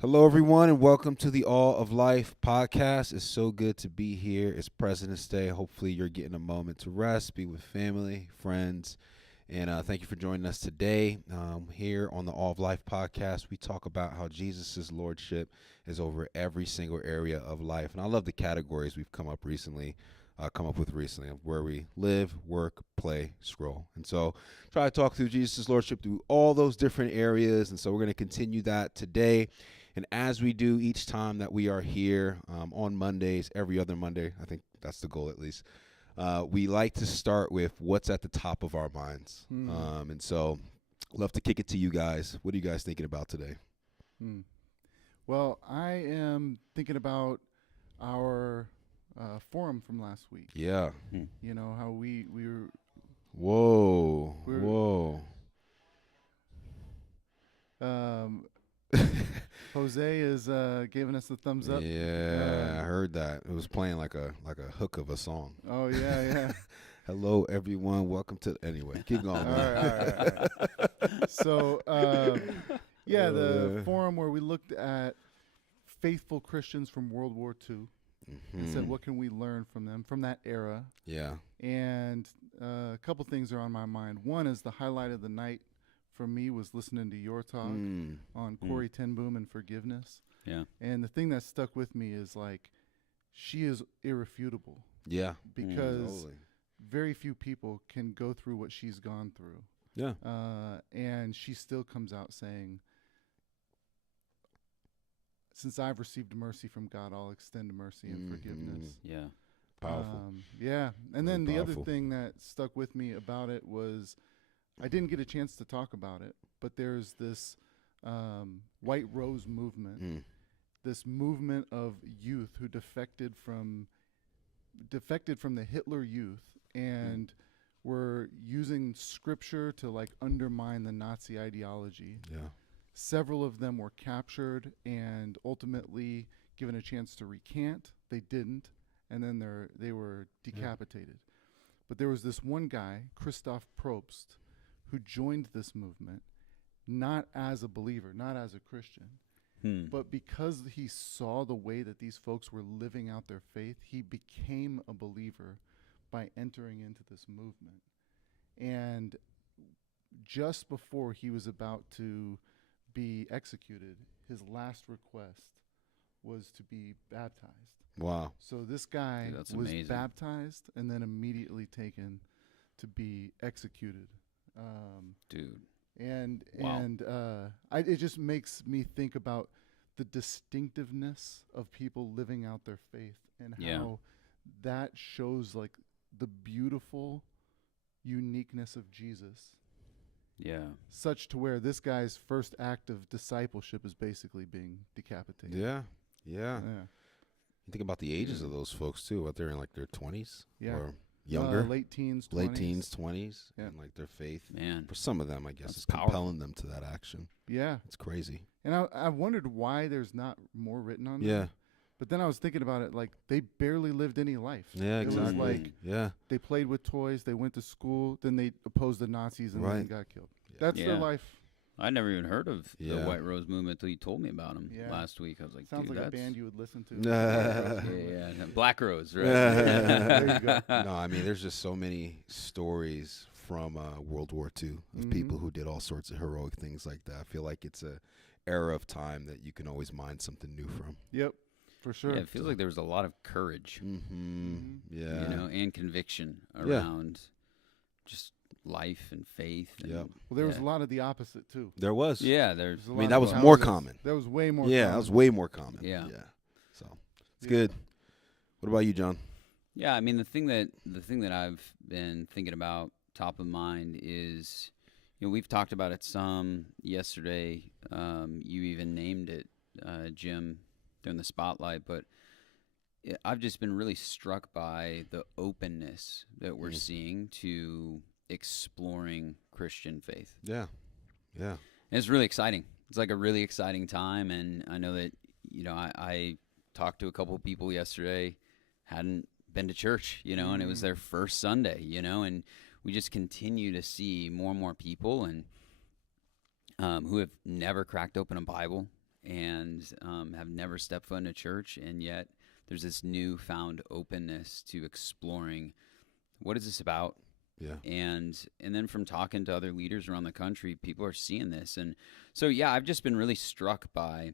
Hello, everyone, and welcome to the All of Life podcast. It's so good to be here. It's President's Day. Hopefully, you're getting a moment to rest, be with family, friends, and thank you for joining us today. Here on the All of Life podcast, we talk about how Jesus' lordship is over every single area of life. And I love the categories we've come up with recently, of where we live, work, play, scroll. And so try to talk through Jesus' lordship through all those different areas. And so we're going to continue that today. And as we do each time that we are here on Mondays, every other Monday, I think that's the goal at least, we like to start with what's at the top of our minds. And so love to kick it to you guys. What are you guys thinking about today? Well, I am thinking about our forum from last week. Yeah. You know, how we were... Whoa. Jose is giving us the thumbs up. Yeah, I heard that. It was playing like a hook of a song. Oh, yeah. Hello, everyone. Welcome to... Anyway, keep going. All right. So, the forum where we looked at faithful Christians from World War II and said, what can we learn from them, from that era? Yeah. And a couple things are on my mind. One is the highlight of the night for me was listening to your talk on Corey Ten Boom and forgiveness. Yeah. And the thing that stuck with me is, like, she is irrefutable. Yeah. Because very few people can go through what she's gone through. Yeah. And she still comes out saying, since I've received mercy from God, I'll extend mercy and forgiveness. Yeah. Powerful. Yeah. And Really then the powerful. other thing that stuck with me about it was I didn't get a chance to talk about it, but there's this White Rose movement, this movement of youth who defected from the Hitler Youth and were using scripture to, like, undermine the Nazi ideology. Yeah. Several of them were captured and ultimately given a chance to recant. They didn't, and then they were decapitated. But there was this one guy, Christoph Probst, who joined this movement not as a believer, not as a Christian, but because he saw the way that these folks were living out their faith, he became a believer by entering into this movement. And just before he was about to be executed, his last request was to be baptized. Wow. So this guy Dude, that's was amazing. baptized and then immediately taken to be executed. Dude. It just makes me think about the distinctiveness of people living out their faith and how that shows, like, the beautiful uniqueness of Jesus. Yeah. Such to where this guy's first act of discipleship is basically being decapitated. Yeah. Yeah. You think about the ages of those folks too. What, they're in like their 20s or Younger. younger, Late teens, 20s. late teens, 20s, Yeah. and like their faith. Man. For some of them, I guess, That's it's powerful. compelling them to that action. Yeah. It's crazy. And I wondered why there's not more written on Yeah. them. But then I was thinking about it, like, they barely lived any life. Yeah, It exactly. was like yeah. they played with toys, they went to school, then they opposed the Nazis and then Right. got killed. That's Yeah. their life. I never even heard of the Yeah. White Rose movement until you told me about them Yeah. last week. I was like, Sounds dude, like a that's... band you would listen to. Yeah. Black Rose, right? There you go. No, I mean, there's just so many stories from World War II of people who did all sorts of heroic things like that. I feel like it's a era of time that you can always mine something new from. Yep, for sure. Yeah, it feels like there was a lot of courage, Yeah. you know, and conviction around just life and faith. And, Yep. Well, there was a lot of the opposite, too. There was. Yeah, there's... There's a I mean, lot that of was houses. more common. That was way more Yeah, common. that was way more common. Yeah. So it's Yeah. good. What about you, John? Yeah, I mean, the thing that I've been thinking about top of mind is, you know, we've talked about it some yesterday. You even named it, Jim, during the spotlight. But I've just been really struck by the openness that we're seeing to exploring Christian faith. Yeah. And it's really exciting. It's like a really exciting time, and I know that, you know, I talked to a couple of people yesterday, hadn't been to church, you know, and it was their first Sunday, you know, and we just continue to see more and more people and who have never cracked open a Bible and have never stepped foot in a church, and yet there's this newfound openness to exploring what is this about. Yeah. And then from talking to other leaders around the country, people are seeing this. And so, yeah, I've just been really struck by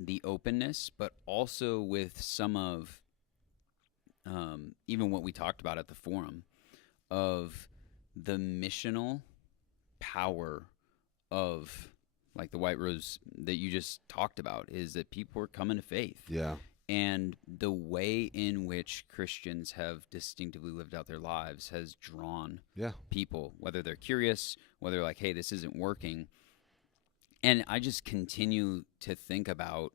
the openness, but also with some of even what we talked about at the forum of the missional power of like the White Rose that you just talked about, is that people are coming to faith. Yeah. And the way in which Christians have distinctively lived out their lives has drawn people, whether they're curious, whether like, hey, this isn't working. And I just continue to think about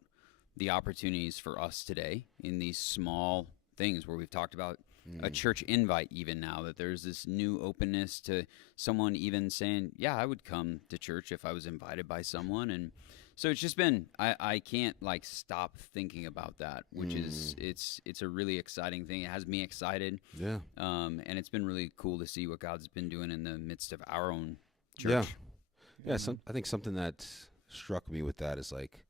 the opportunities for us today in these small things where we've talked about a church invite even now, that there's this new openness to someone even saying, yeah, I would come to church if I was invited by someone. And so it's just been, I can't like stop thinking about that, which is, it's a really exciting thing. It has me excited. Yeah. And it's been really cool to see what God's been doing in the midst of our own church. Yeah. I think something that struck me with that is like,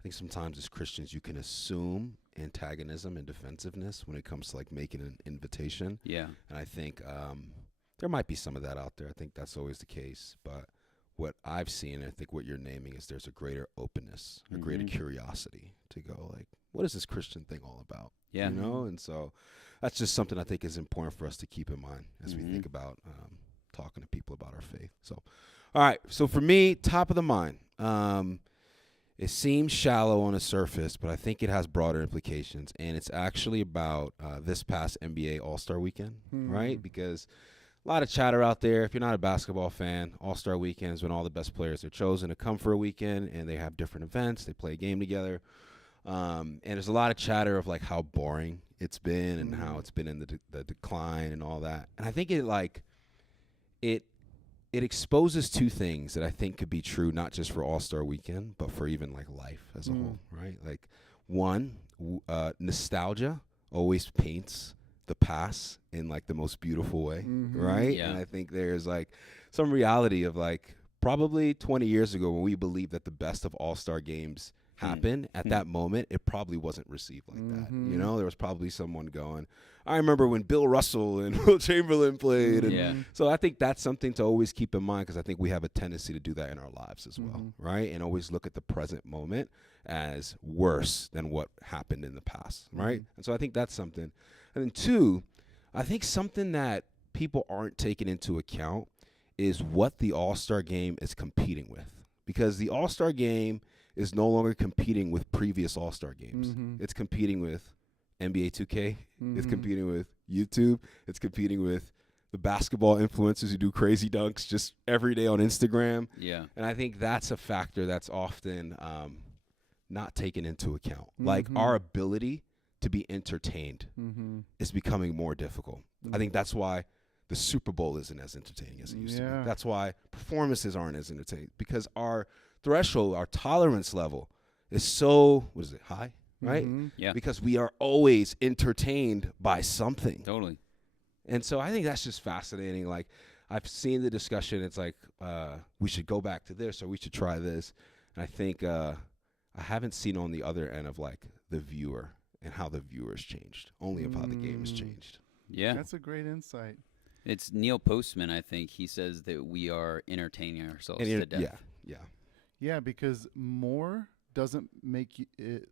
I think sometimes as Christians you can assume antagonism and defensiveness when it comes to like making an invitation. Yeah. And I think there might be some of that out there. I think that's always the case. But what I've seen, I think what you're naming, is there's a greater openness, a greater curiosity to go like, what is this Christian thing all about? Yeah. You know? And so that's just something I think is important for us to keep in mind as we think about talking to people about our faith. So, all right. So for me, top of the mind, it seems shallow on the surface, but I think it has broader implications. And it's actually about this past NBA All-Star Weekend, right? Because a lot of chatter out there. If you're not a basketball fan, All-Star Weekend is when all the best players are chosen to come for a weekend, and they have different events. They play a game together. And there's a lot of chatter of like how boring it's been and how it's been in the decline and all that. And I think it exposes two things that I think could be true, not just for All-Star Weekend, but for even like life as a whole, right? Like one, nostalgia always paints the past in like the most beautiful way, right? Yeah. And I think there's like some reality of like probably 20 years ago when we believed that the best of All-Star games happened at that moment, it probably wasn't received like that. You know, there was probably someone going, I remember when Bill Russell and Will Chamberlain played. And so I think that's something to always keep in mind, because I think we have a tendency to do that in our lives as well, right? And always look at the present moment as worse than what happened in the past, right? And so I think that's something. And then two, I think something that people aren't taking into account is what the All-Star game is competing with. Because the All-Star game is no longer competing with previous All-Star games. It's competing with NBA 2K. It's competing with YouTube. It's competing with the basketball influencers who do crazy dunks just every day on Instagram. Yeah. And I think that's a factor that's often not taken into account. Like our ability to be entertained is becoming more difficult. I think that's why the Super Bowl isn't as entertaining as it used to be. That's why performances aren't as entertaining, because our threshold, our tolerance level is so, high, right? Yeah. Because we are always entertained by something. Totally. And so I think that's just fascinating. Like, I've seen the discussion. It's like, we should go back to this, or we should try this. And I think I haven't seen on the other end of like the viewer and how the viewer's changed, only of how the game has changed. Yeah. That's a great insight. It's Neil Postman, I think. He says that we are entertaining ourselves to death. Yeah, because more doesn't make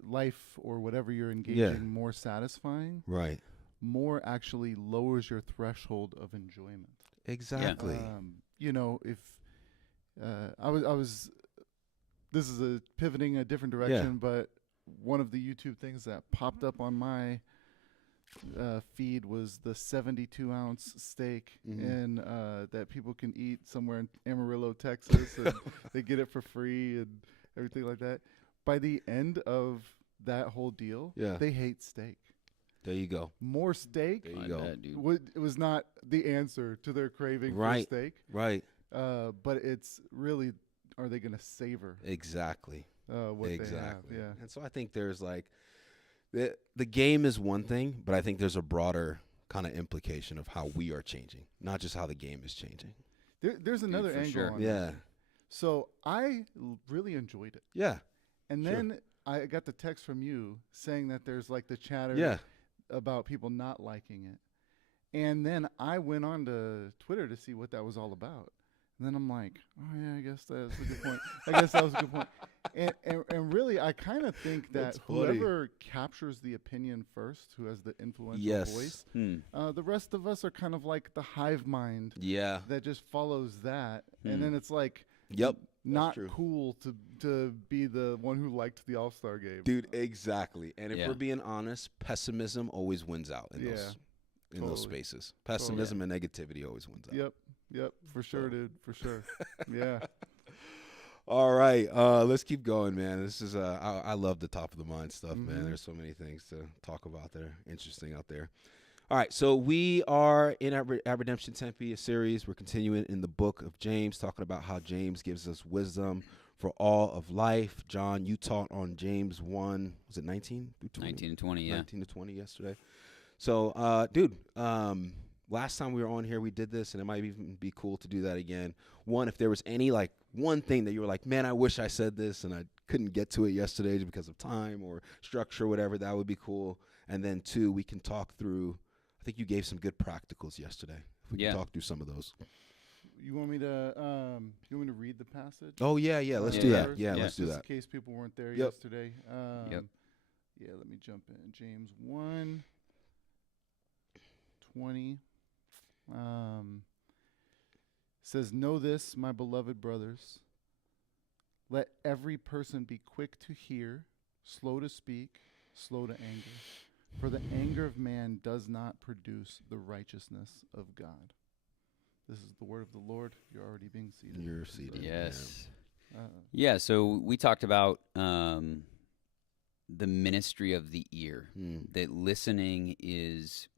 life or whatever you're engaging more satisfying. Right. More actually lowers your threshold of enjoyment. Exactly. You know, if I was this is pivoting a different direction, but one of the YouTube things that popped up on my feed was the 72-ounce steak in that people can eat somewhere in Amarillo, Texas, and they get it for free and everything like that. By the end of that whole deal, they hate steak. There you go. More steak. There you go. It was not the answer to their craving for steak. Right. But it's really, are they going to savor exactly what they have? Yeah. And so I think there's like, the game is one thing, but I think there's a broader kind of implication of how we are changing, not just how the game is changing. There's another angle on that. So I really enjoyed it. Yeah. And Sure. then I got the text from you saying that there's like the chatter Yeah. about people not liking it. And then I went on to Twitter to see what that was all about. And then I'm like, oh, yeah, I guess that's a good point. I guess that was a good point. And really, I kind of think that That's funny. whoever captures the opinion first, who has the influential Yes. voice, Hmm. the rest of us are kind of like the hive mind Yeah. that just follows that. And then it's like Yep. not true. cool to be the one who liked the All-Star game. Dude, exactly. And if Yeah. we're being honest, pessimism always wins out in those totally. spaces. Pessimism and negativity always wins out. Yep, for sure, dude, for sure. Yeah. All right, let's keep going, man. This is I love the top of the mind stuff, man. There's so many things to talk about that are interesting out there. All right, so we are in at Redemption Tempe, a series. We're continuing in the book of James, talking about how James gives us wisdom for all of life. John, you taught on James 1, was it 19 through 20? 19 and 20, yeah. 19 to 20 yesterday. So, dude, last time we were on here, we did this, and it might even be cool to do that again. One, if there was any, like, one thing that you were like, man, I wish I said this, and I couldn't get to it yesterday because of time or structure or whatever, that would be cool. And then, two, we can talk through, I think you gave some good practicals yesterday. If we can talk through some of those. You want me to read the passage? Oh, yeah, let's do that. Yeah, let's do Just that. in case people weren't there Yep. yesterday. Yeah, let me jump in. James 1:20 says, "Know this, my beloved brothers. Let every person be quick to hear, slow to speak, slow to anger. For the anger of man does not produce the righteousness of God." This is the word of the Lord. You're already being seated. You're seated. Yes. Yeah, so we talked about the ministry of the ear, that listening is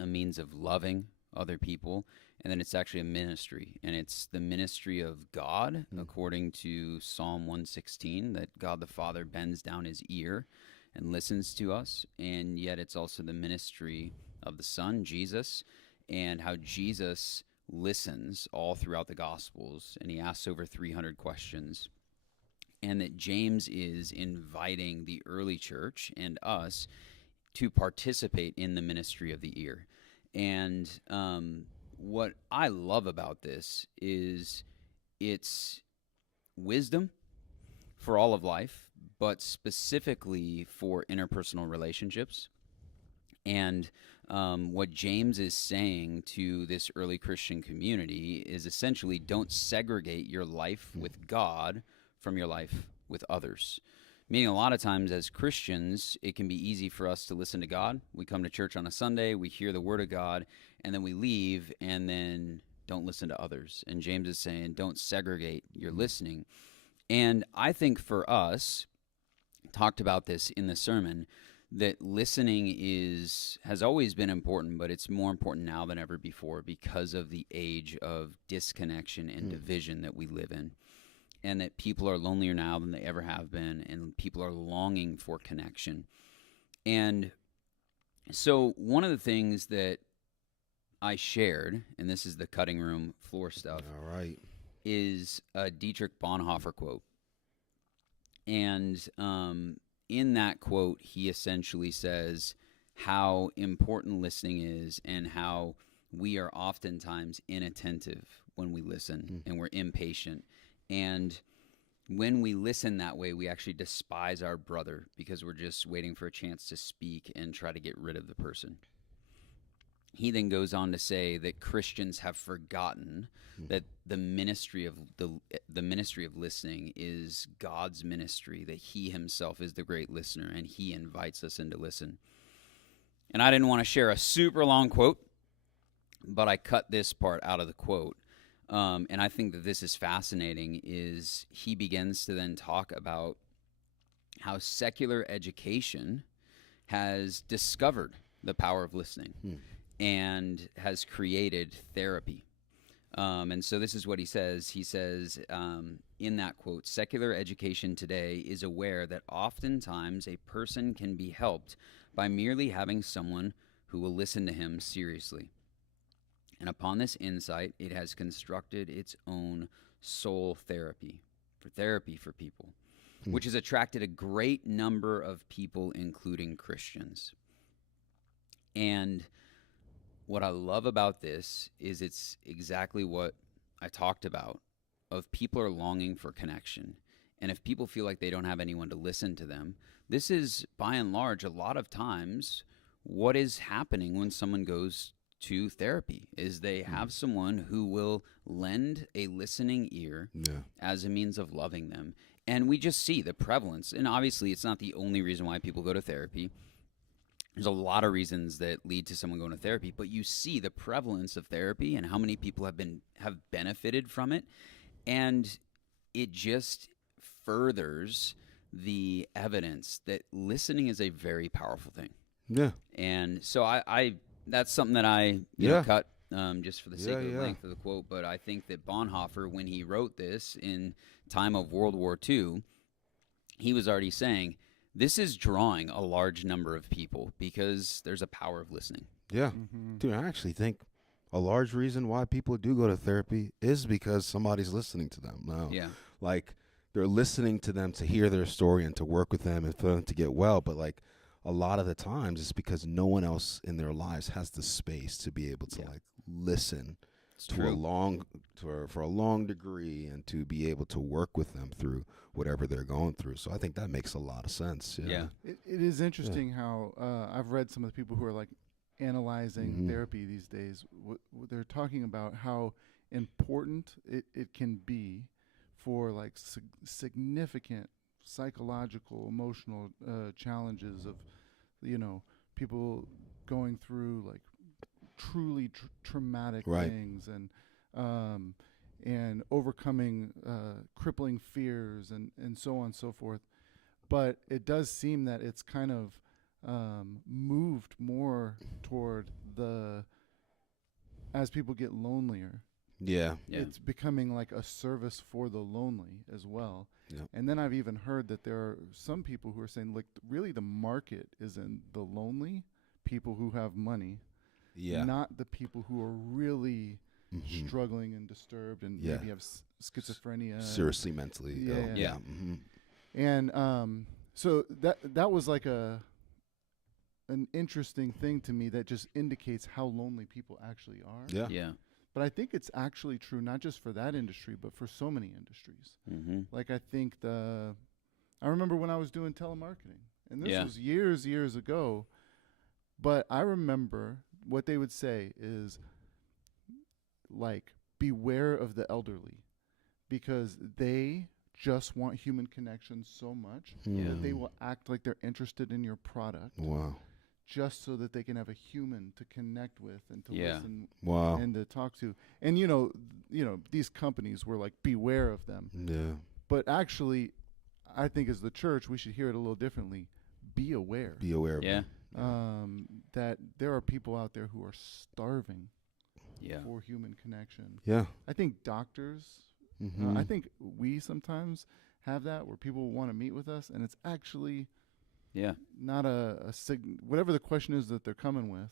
a means of loving other people, and then it's actually a ministry, and it's the ministry of God, according to Psalm 116, that God the Father bends down his ear and listens to us, and yet it's also the ministry of the Son, Jesus, and how Jesus listens all throughout the Gospels, and he asks over 300 questions, and that James is inviting the early church and us to participate in the ministry of the ear. And what I love about this is it's wisdom for all of life, but specifically for interpersonal relationships. And what James is saying to this early Christian community is essentially don't segregate your life with God from your life with others. Meaning a lot of times as Christians, it can be easy for us to listen to God. We come to church on a Sunday, we hear the word of God, and then we leave and then don't listen to others. And James is saying don't segregate your listening. And I think for us, talked about this in the sermon, that listening has always been important, but it's more important now than ever before because of the age of disconnection and division that we live in. And that people are lonelier now than they ever have been, and people are longing for connection. And so one of the things that I shared, and this is the cutting room floor stuff, All right, is a Dietrich Bonhoeffer quote. And in that quote, he essentially says how important listening is and how we are oftentimes inattentive when we listen and we're impatient. And when we listen that way, we actually despise our brother because we're just waiting for a chance to speak and try to get rid of the person. He then goes on to say that Christians have forgotten that the ministry of the ministry of listening is God's ministry, that he himself is the great listener, and he invites us in to listen. And I didn't want to share a super long quote, but I cut this part out of the quote. And I think that this is fascinating, is he begins to then talk about how secular education has discovered the power of listening and has created therapy. And so this is what he says. He says in that quote, secular education today is aware that oftentimes a person can be helped by merely having someone who will listen to him seriously. And upon this insight, it has constructed its own soul therapy for people. which has attracted a great number of people, including Christians. And what I love about this is it's exactly what I talked about, of people are longing for connection. And if people feel like they don't have anyone to listen to them, this is, by and large, a lot of times what is happening when someone goes to therapy, is they have someone who will lend a listening ear as a means of loving them. And we just see the prevalence. And obviously, it's not the only reason why people go to therapy. There's a lot of reasons that lead to someone going to therapy, but you see the prevalence of therapy and how many people have benefited from it, and it just furthers the evidence that listening is a very powerful thing. Yeah. And so I that's something that I cut just for the sake of the length of the quote, but I think that Bonhoeffer, when he wrote this in time of World War II, he was already saying, this is drawing a large number of people because there's a power of listening. Yeah. Dude, I actually think a large reason why people do go to therapy is because somebody's listening to them now. Yeah. Like, they're listening to them to hear their story and to work with them and for them to get well. But, like, a lot of the times it's because no one else in their lives has the space to be able to, like, listen for a long degree and to be able to work with them through whatever they're going through. So I think that makes a lot of sense. Yeah. It is interesting how I've read some of the people who are like analyzing therapy these days. They're talking about how important it can be for like significant psychological, emotional challenges of, people going through like truly traumatic things and overcoming crippling fears and so on and so forth. But it does seem that it's kind of moved more toward as people get lonelier. Yeah. It's becoming like a service for the lonely as well. Yep. And then I've even heard that there are some people who are saying, like, really the market is in the lonely people who have money, not the people who are really struggling and disturbed and maybe have schizophrenia. Seriously mentally ill. Yeah. And so that was like an interesting thing to me that just indicates how lonely people actually are. Yeah. But I think it's actually true, not just for that industry, but for so many industries. Like, I think I remember when I was doing telemarketing, and this was years ago, but I remember what they would say is, like, beware of the elderly, because they just want human connection so much that they will act like they're interested in your product. Wow. Just so that they can have a human to connect with and to listen and to talk to. And, these companies were like, beware of them. Yeah. But actually, I think as the church, we should hear it a little differently. Be aware. Be aware of them. That there are people out there who are starving for human connection. Yeah. I think doctors, I think we sometimes have that where people want to meet with us, and it's actually... not whatever the question is that they're coming with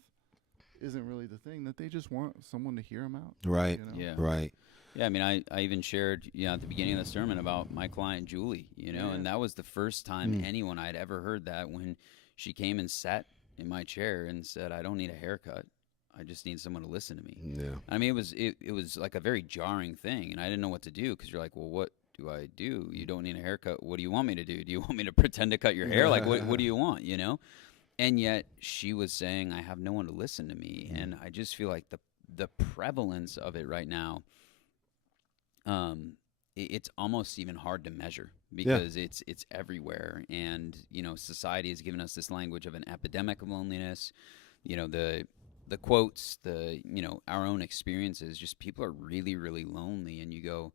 isn't really the thing, that they just want someone to hear them out. Right. Right. Yeah, I mean, I even shared, at the beginning of the sermon about my client, Julie, and that was the first time anyone I'd ever heard that, when she came and sat in my chair and said, I don't need a haircut. I just need someone to listen to me. Yeah. I mean, it was like a very jarring thing, and I didn't know what to do, because you're like, well, what do I do? You don't need a haircut. What do you want me to do? Do you want me to pretend to cut your hair? Like, what do you want, And yet she was saying, I have no one to listen to me. And I just feel like the prevalence of it right now, it's almost even hard to measure, because it's everywhere. And, society has given us this language of an epidemic of loneliness. The quotes, our own experiences, just people are really, really lonely. And you go,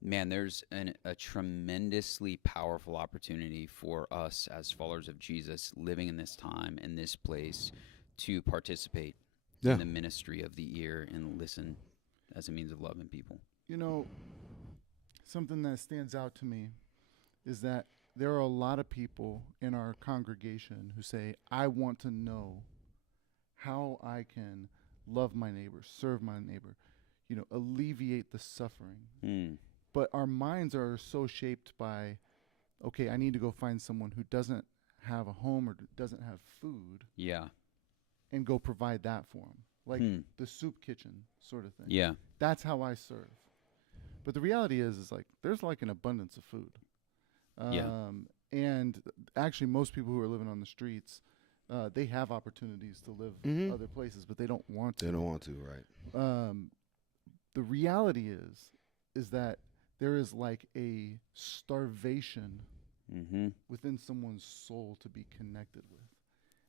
man, there's a tremendously powerful opportunity for us as followers of Jesus living in this time and this place to participate in the ministry of the ear and listen as a means of loving people. Something that stands out to me is that there are a lot of people in our congregation who say, I want to know how I can love my neighbor, serve my neighbor, alleviate the suffering. But our minds are so shaped by okay, I need to go find someone who doesn't have a home or doesn't have food Yeah. and go provide that for them. Like the soup kitchen sort of thing. Yeah. That's how I serve. But the reality is like there's like an abundance of food. And actually most people who are living on the streets, they have opportunities to live other places, but they don't want to. They don't want to, right? The reality is that there is like a starvation within someone's soul to be connected with.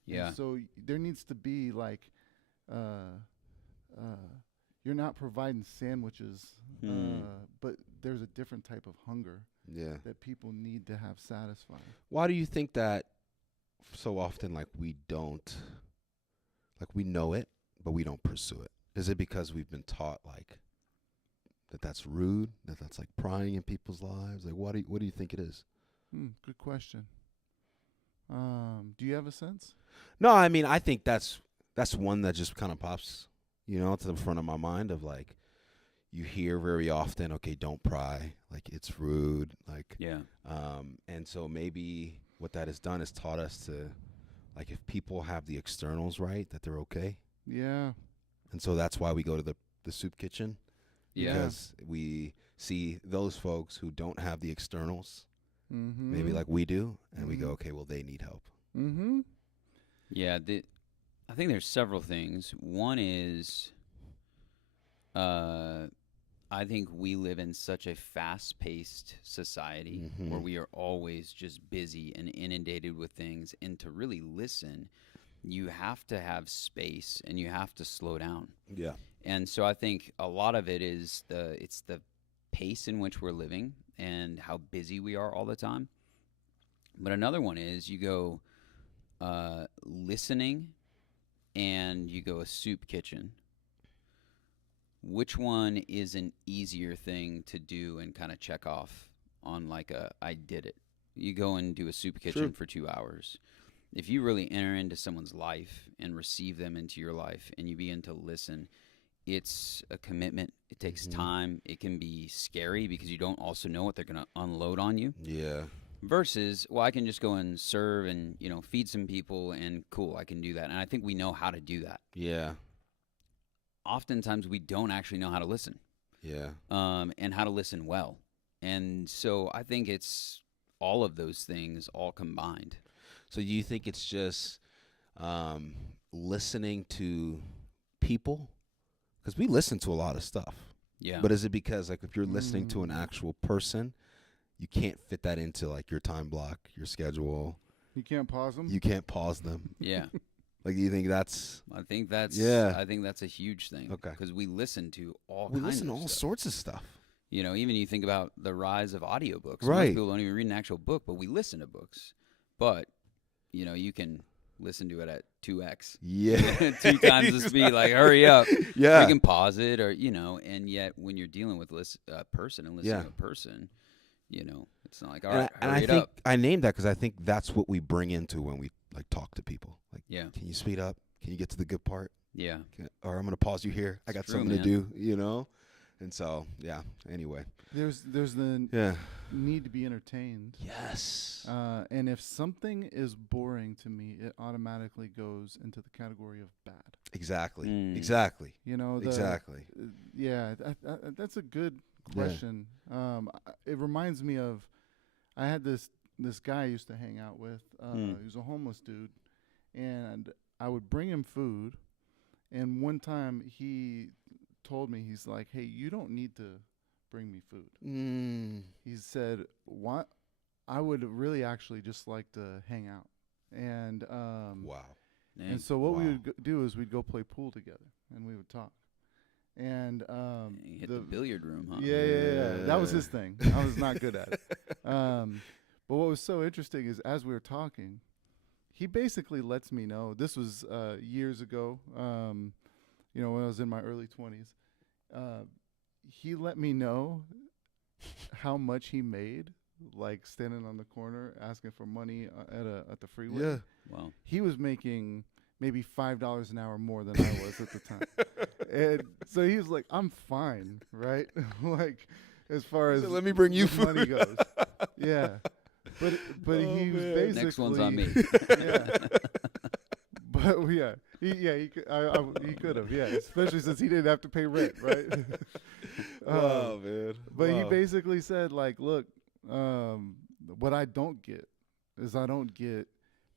Yeah. And so there needs to be like, you're not providing sandwiches, but there's a different type of hunger that people need to have satisfied. Why do you think that so often, like, we don't, like, we know it, but we don't pursue it? Is it because we've been taught, like, that's rude, that's like prying in people's lives? Like, what do you think it is? Good question. Do you have a sense? No, I mean, I think that's one that just kind of pops, to the front of my mind of, like, you hear very often, okay, don't pry, like, it's rude, like, and so maybe what that has done is taught us to, like, if people have the externals right, that they're okay. Yeah. And so that's why we go to the soup kitchen. Yeah. Because we see those folks who don't have the externals, maybe like we do, and we go, okay, well, they need help. Yeah, I think there's several things. One is, I think we live in such a fast-paced society where we are always just busy and inundated with things, and to really listen, you have to have space and you have to slow down. Yeah. And so I think a lot of it is it's the pace in which we're living and how busy we are all the time. But another one is you go listening and you go a soup kitchen. Which one is an easier thing to do and kind of check off on like I did it? You go and do a soup kitchen for 2 hours. If you really enter into someone's life and receive them into your life and you begin to listen, it's a commitment. It takes time. It can be scary because you don't also know what they're going to unload on you. Yeah. Versus, well, I can just go and serve and, feed some people and cool, I can do that. And I think we know how to do that. Yeah. Oftentimes we don't actually know how to listen. Yeah. And how to listen well. And so I think it's all of those things all combined. So do you think it's just listening to people? Because we listen to a lot of stuff. Yeah. But is it because, like, if you're listening to an actual person, you can't fit that into, like, your time block, your schedule? You can't pause them? You can't pause them. Yeah. Like, do you think that's... I think that's a huge thing. Okay. Because we listen to all kinds of stuff. We listen to all sorts of stuff. Even you think about the rise of audiobooks. Right. Most people don't even read an actual book, but we listen to books. But, you can listen to it at 2x. Yeah. 2 times the speed, like, hurry up. Yeah. You can pause it or, and yet when you're dealing with a person and listening to a person, it's not like, all right, hurry it up. I named that because I think that's what we bring into when we, like, talk to people. Like, can you speed up? Can you get to the good part? Yeah. Or I'm going to pause you here. I got something to do, And so, anyway. There's the need to be entertained. Yes. And if something is boring to me, it automatically goes into the category of bad. Exactly. Exactly. Exactly. That's a good question. It reminds me of, I had this guy I used to hang out with. He was a homeless dude, and I would bring him food. And one time he told me, he's like, hey, you don't need to bring me food. He said, what? I would really actually just like to hang out. And wow. And so what we would do is we'd go play pool together, and we would talk. And you hit the billiard room, huh? Yeah. That was his thing. I was not good at it. But what was so interesting is as we were talking, he basically lets me know. This was years ago, when I was in my early 20s. He let me know how much he made, like standing on the corner asking for money at the freeway. Yeah. Wow. He was making maybe $5 an hour more than I was at the time. And so he was like, I'm fine, right? Like, as far as let me bring you money food. goes. Yeah. but Oh, he was man. basically Next one's on me. Yeah. But he could have, especially since he didn't have to pay rent, right? Wow, man. But he Wow. basically said, like, look, what I don't get is I don't get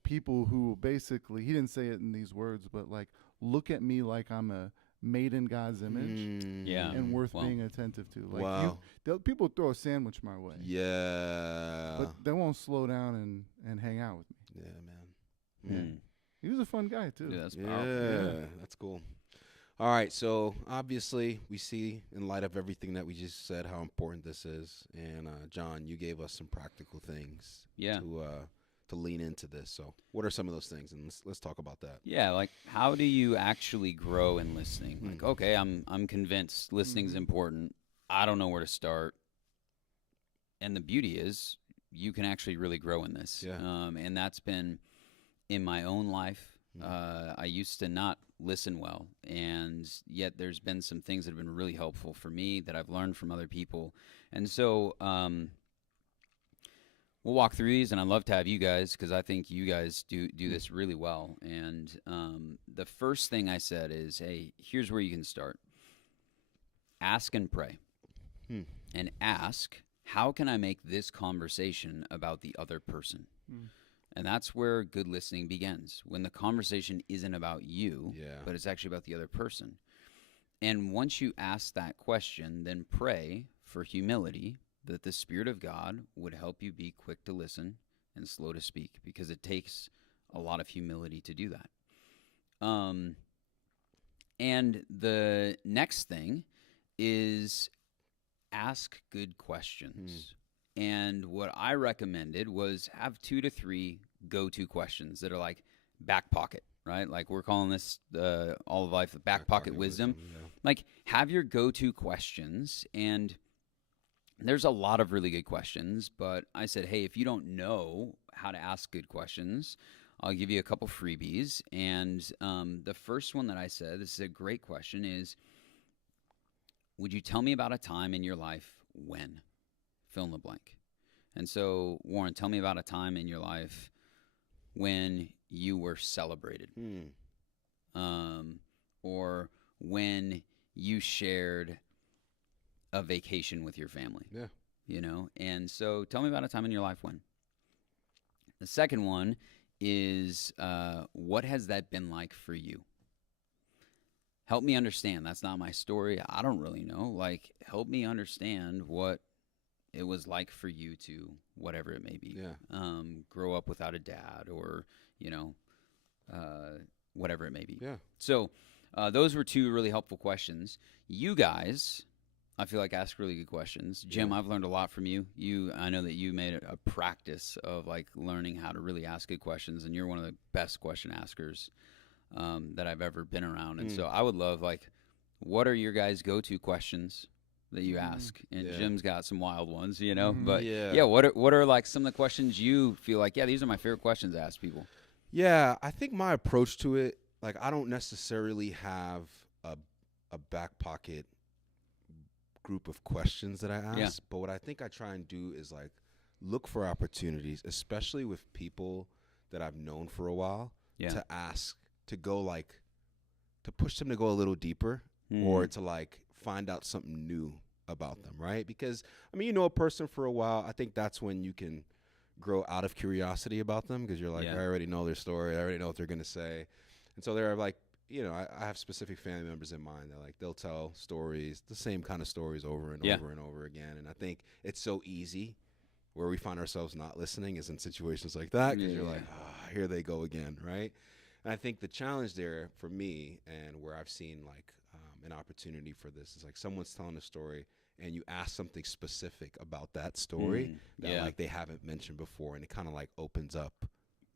people who basically, he didn't say it in these words, but like, look at me like I'm a made in God's image Yeah. and worth Well, being attentive to. Like, Wow. people throw a sandwich my way, Yeah. but they won't slow down and hang out with me. Yeah, man. hmm. He was a fun guy too. Yeah, that's Yeah, powerful. that's cool. All right, so obviously we see in light of everything that we just said how important this is, and John, you gave us some practical things Yeah. to lean into this. So, what are some of those things? And let's talk about that. Yeah, like how do you actually grow in listening? Like, okay, I'm convinced listening's important. I don't know where to start. And the beauty is you can actually really grow in this. Yeah. And that's been in my own life. I used to not listen well, and yet there's been some things that have been really helpful for me that I've learned from other people. And so we'll walk through these, and I'd love to have you guys, because I think you guys do this really well. And the first thing I said is, hey, here's where you can start. Ask and pray. And ask, how can I make this conversation about the other person? And that's where good listening begins, when the conversation isn't about you, but it's actually about the other person. And once you ask that question, then pray for humility, that the Spirit of God would help you be quick to listen and slow to speak, because it takes a lot of humility to do that. And the next thing is ask good questions. And what I recommended was have 2 to 3 go-to questions that are like back pocket, right? Like we're calling this all of life the back pocket wisdom. Like have your go-to questions, and there's a lot of really good questions, but I said, hey, if you don't know how to ask good questions, I'll give you a couple freebies. And the first one that I said, this is a great question, is would you tell me about a time in your life when? Fill in the blank. And so, Warren, tell me about a time in your life when you were celebrated. Or when you shared a vacation with your family. Yeah. You know? And so tell me about a time in your life when. The second one is what has that been like for you? Help me understand. That's not my story. I don't really know. Like, help me understand what it was like for you to, whatever it may be, grow up without a dad, or, you know, whatever it may be. Yeah. So those were 2 really helpful questions. You guys, I feel like, ask really good questions. Jim, I've learned a lot from you. I know that you made a practice of like learning how to really ask good questions, and you're one of the best question askers that I've ever been around. And so I would love, like, what are your guys' go-to questions that you ask? And Jim's got some wild ones, you know. But what are like some of the questions you feel like, these are my favorite questions to ask people? Yeah, I think my approach to it, like, I don't necessarily have a back pocket group of questions that I ask, but what I think I try and do is like look for opportunities, especially with people that I've known for a while, to ask, to go like, to push them to go a little deeper, or to like find out something new about them, right? Because, I mean, you know a person for a while, I think that's when you can grow out of curiosity about them, because you're like, I already know their story, I already know what they're going to say. And so they're like, you know, I have specific family members in mind that like they'll tell stories, the same kind of stories over and over and over again. And I think it's so easy where we find ourselves not listening is in situations like that, because you're like, here they go again, right? And I think the challenge there for me, and where I've seen like an opportunity for this, is like someone's telling a story and you ask something specific about that story that like they haven't mentioned before, and it kind of like opens up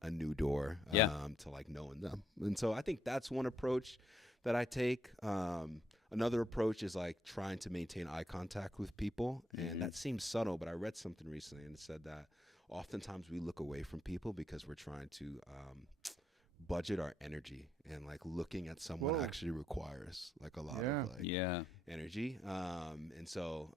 a new door to like knowing them. And so I think that's one approach that I take. Another approach is like trying to maintain eye contact with people, and that seems subtle, but I read something recently and it said that oftentimes we look away from people because we're trying to budget our energy, and like looking at someone actually requires like a lot of like energy. And so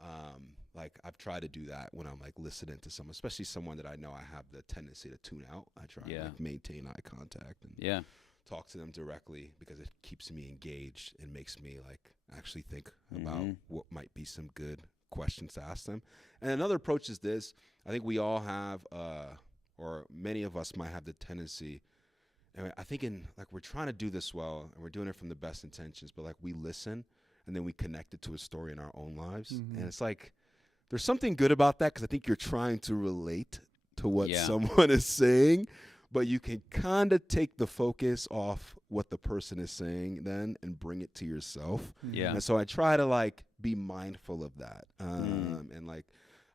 like I've tried to do that when I'm like listening to someone, especially someone that I know I have the tendency to tune out. I try and like maintain eye contact and talk to them directly because it keeps me engaged and makes me like actually think about what might be some good questions to ask them. And another approach is this. I think we all have, or many of us might have the tendency, and I think we're trying to do this well and we're doing it from the best intentions, but like we listen and then we connect it to a story in our own lives. And it's like, there's something good about that because I think you're trying to relate to what someone is saying, but you can kind of take the focus off what the person is saying then and bring it to yourself. Yeah. And so I try to like be mindful of that. And like,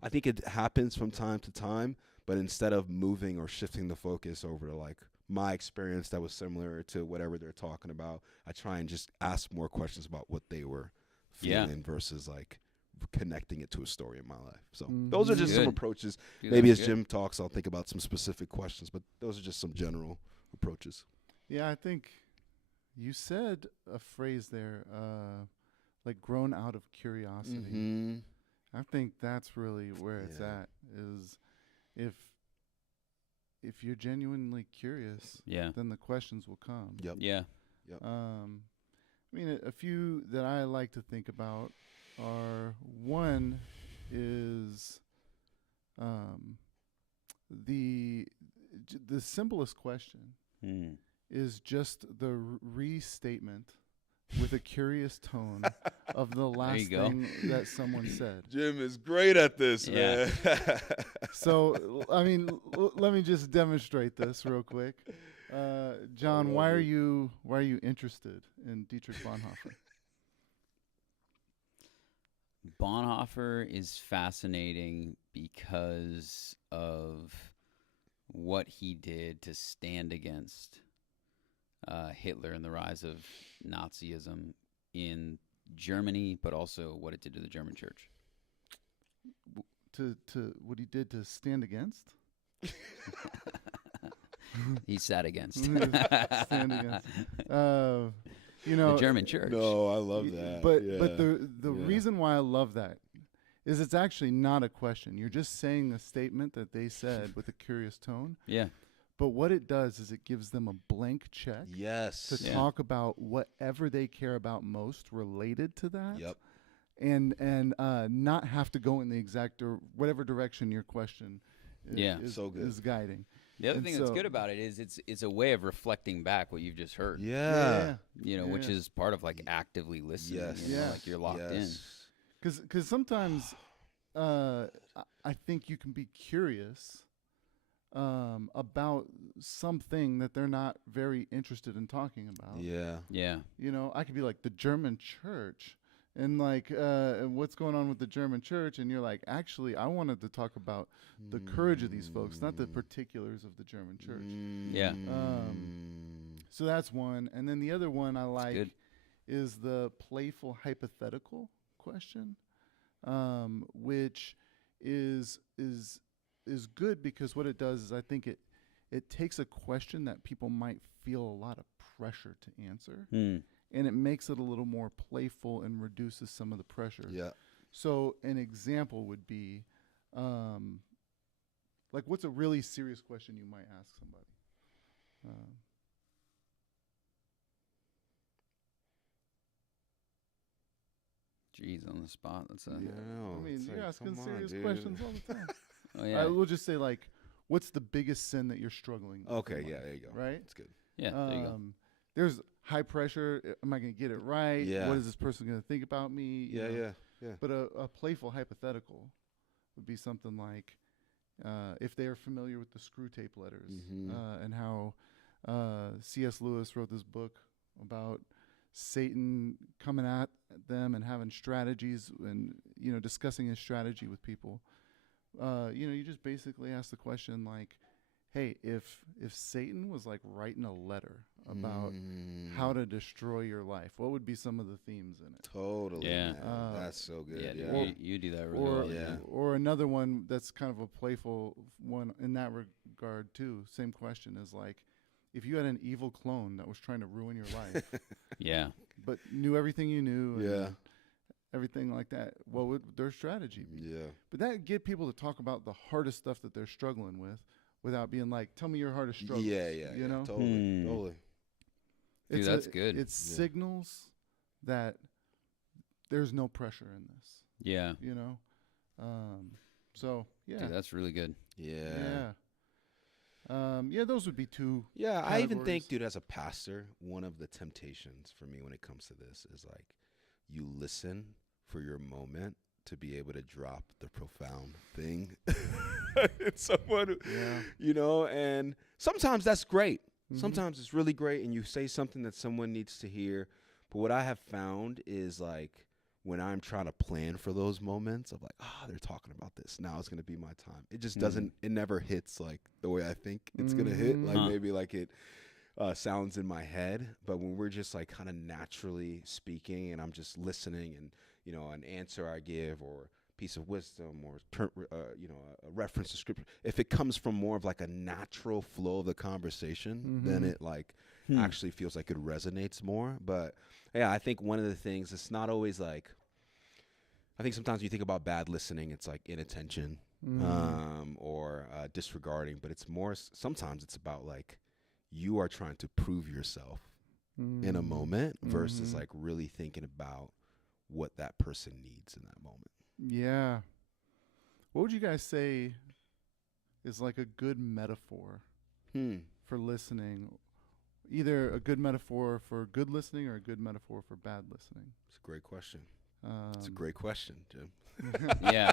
I think it happens from time to time, but instead of moving or shifting the focus over to like my experience that was similar to whatever they're talking about, I try and just ask more questions about what they were feeling versus like connecting it to a story in my life. So those are just some approaches. Maybe as Jim talks, I'll think about some specific questions, but those are just some general approaches. Yeah, I think you said a phrase there, like grown out of curiosity. I think that's really where it's at, is if you're genuinely curious, then the questions will come. I mean, a few that I like to think about are, one is the simplest question is just the restatement with a curious tone of the last thing that someone said. Jim is great at this, man. So, I mean, let me just demonstrate this real quick. John, why are you interested in Dietrich Bonhoeffer? Bonhoeffer is fascinating because of what he did to stand against Hitler and the rise of Nazism in Germany, but also what it did to the German church. To what he did to stand against? He sat against. Stand against. The German church. No, I love that. But the reason why I love that is it's actually not a question. You're just saying a statement that they said with a curious tone. Yeah. But what it does is it gives them a blank check to talk about whatever they care about most related to that. Yep. And not have to go in the exact or whatever direction your question is guiding. The other thing that's good about it is it's a way of reflecting back what you've just heard. Which is part of like actively listening. Like you're locked in. Because sometimes I think you can be curious about something that they're not very interested in talking about. I could be like the German church. And like, what's going on with the German church? And you're like, actually, I wanted to talk about the courage of these folks, not the particulars of the German church. So that's one. And then the other one I like is the playful hypothetical question, which is good because what it does is I think it takes a question that people might feel a lot of pressure to answer. And it makes it a little more playful and reduces some of the pressure. So an example would be, like, what's a really serious question you might ask somebody? Jeez, on the spot. That's I mean, you're like, asking serious dude. questions all the time. We'll just say, like, what's the biggest sin that you're struggling with? Okay, there you go. Right? That's good. Yeah, there you go. There's high pressure. Am I going to get it right? Yeah. What is this person going to think about me? You know? Yeah. But a playful hypothetical would be something like, if they are familiar with the Screw Tape letters and how C.S. Lewis wrote this book about Satan coming at them and having strategies and, discussing his strategy with people. You just basically ask the question like, hey, if Satan was like writing a letter about how to destroy your life, what would be some of the themes in it? Totally. That's so good. You do that really well. Or another one that's kind of a playful one in that regard too. Same question is like, if you had an evil clone that was trying to ruin your life, but knew everything you knew, everything like that, what would their strategy be? Yeah. But that get people to talk about the hardest stuff that they're struggling with without being like, tell me your hardest struggles. Yeah. You know? Totally. Dude, that's good. It signals that there's no pressure in this. Yeah. You know? So, yeah. Dude, that's really good. Yeah. Yeah, those would be two. Yeah, I even categories. think, dude, as a pastor, one of the temptations for me when it comes to this is like you listen for your moment to be able to drop the profound thing in someone, and sometimes that's great. Mhm. Sometimes it's really great and you say something that someone needs to hear. But what I have found is like when I'm trying to plan for those moments of like, they're talking about this. Now it's going to be my time. It just doesn't, it never hits like the way I think it's going to hit. Like maybe like it sounds in my head. But when we're just like kind of naturally speaking and I'm just listening and, an answer I give or piece of wisdom or, a reference to scripture, if it comes from more of like a natural flow of the conversation, then it like actually feels like it resonates more. But yeah, I think one of the things, it's not always like, I think sometimes you think about bad listening, it's like inattention or disregarding, but it's more, sometimes it's about like you are trying to prove yourself in a moment versus like really thinking about what that person needs in that moment. Yeah. What would you guys say is like a good metaphor for listening? Either a good metaphor for good listening or a good metaphor for bad listening. It's a great question. It's a great question, Jim. Yeah.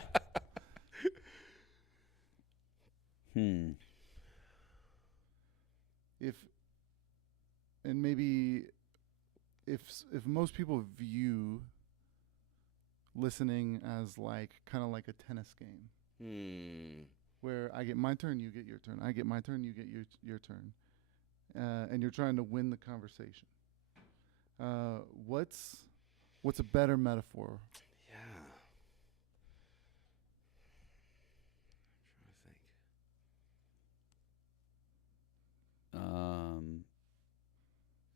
If most people view listening as like kind of like a tennis game, where I get my turn, you get your turn. I get my turn, you get your turn, and you're trying to win the conversation. What's a better metaphor? Yeah. I'm trying to think.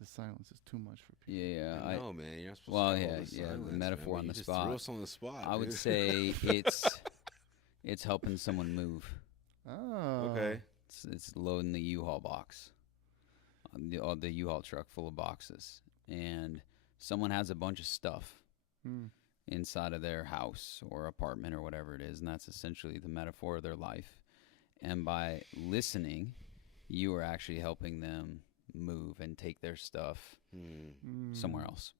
The silence is too much for people. Yeah. I know, man. You're not supposed Well, to yeah, call the silence, the metaphor man. on You the just spot. threw us on the spot. I would dude. say it's helping someone move. Oh. Okay. It's loading the U-Haul box, the U-Haul truck full of boxes, and someone has a bunch of stuff inside of their house or apartment or whatever it is, and that's essentially the metaphor of their life. And by listening, you are actually helping them move and take their stuff somewhere else,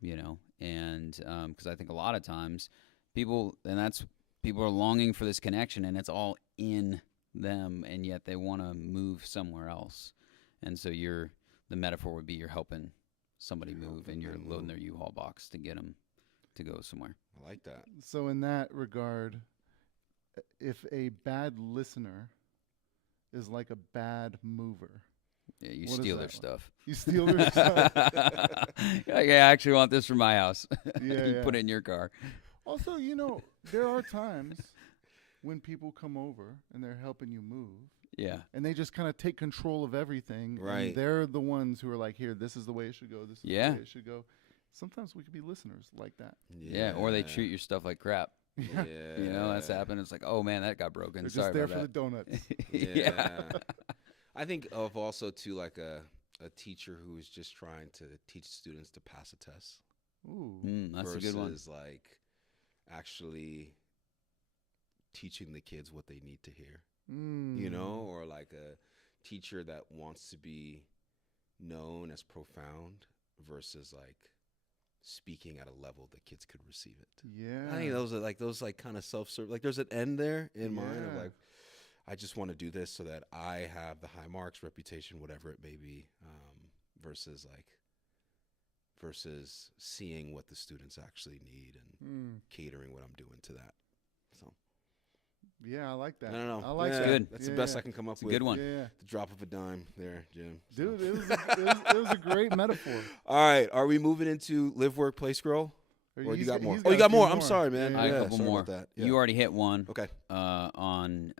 and because I think a lot of times people are longing for this connection, and it's all in them, and yet they want to move somewhere else. And so the metaphor would be you're helping somebody move, and you're loading their U-Haul box to get them to go somewhere. I like that. So in that regard, if a bad listener is like a bad mover, Yeah, you what steal is their that stuff. you steal their stuff. Like, I actually want this for my house. Yeah, You yeah. put it in your car. Also, there are times when people come over and they're helping you move, Yeah. and they just kind of take control of everything. Right. And they're the ones who are like, here, this is the way it should go. This is the way it should go. Sometimes we could be listeners like that. Yeah, or they treat your stuff like crap. Yeah. That's happened. It's like, oh man, that got broken. They're Sorry just there about for that. the donuts. Yeah. I think of also too like a teacher who is just trying to teach students to pass a test. Ooh. That's a good one. Versus like actually teaching the kids what they need to hear. Or like a teacher that wants to be known as profound versus like speaking at a level that kids could receive it. Yeah. I think those are kind of self-serve. Like there's an end there in mind of like, I just want to do this so that I have the high marks, reputation, whatever it may be, versus seeing what the students actually need and catering what I'm doing to that. So Yeah, I like that. I don't know. I like Yeah, that. good. That's the best I can come up It's a with. good one. Yeah. The drop of a dime there, Jim. So. Dude, it was a great metaphor. All right, are we moving into live, work, play, scroll? Or you got more? He's Oh, you a got few more. I'm sorry, man. I got a Yeah, couple sorry more. about that. Yeah. You already hit one. Okay. On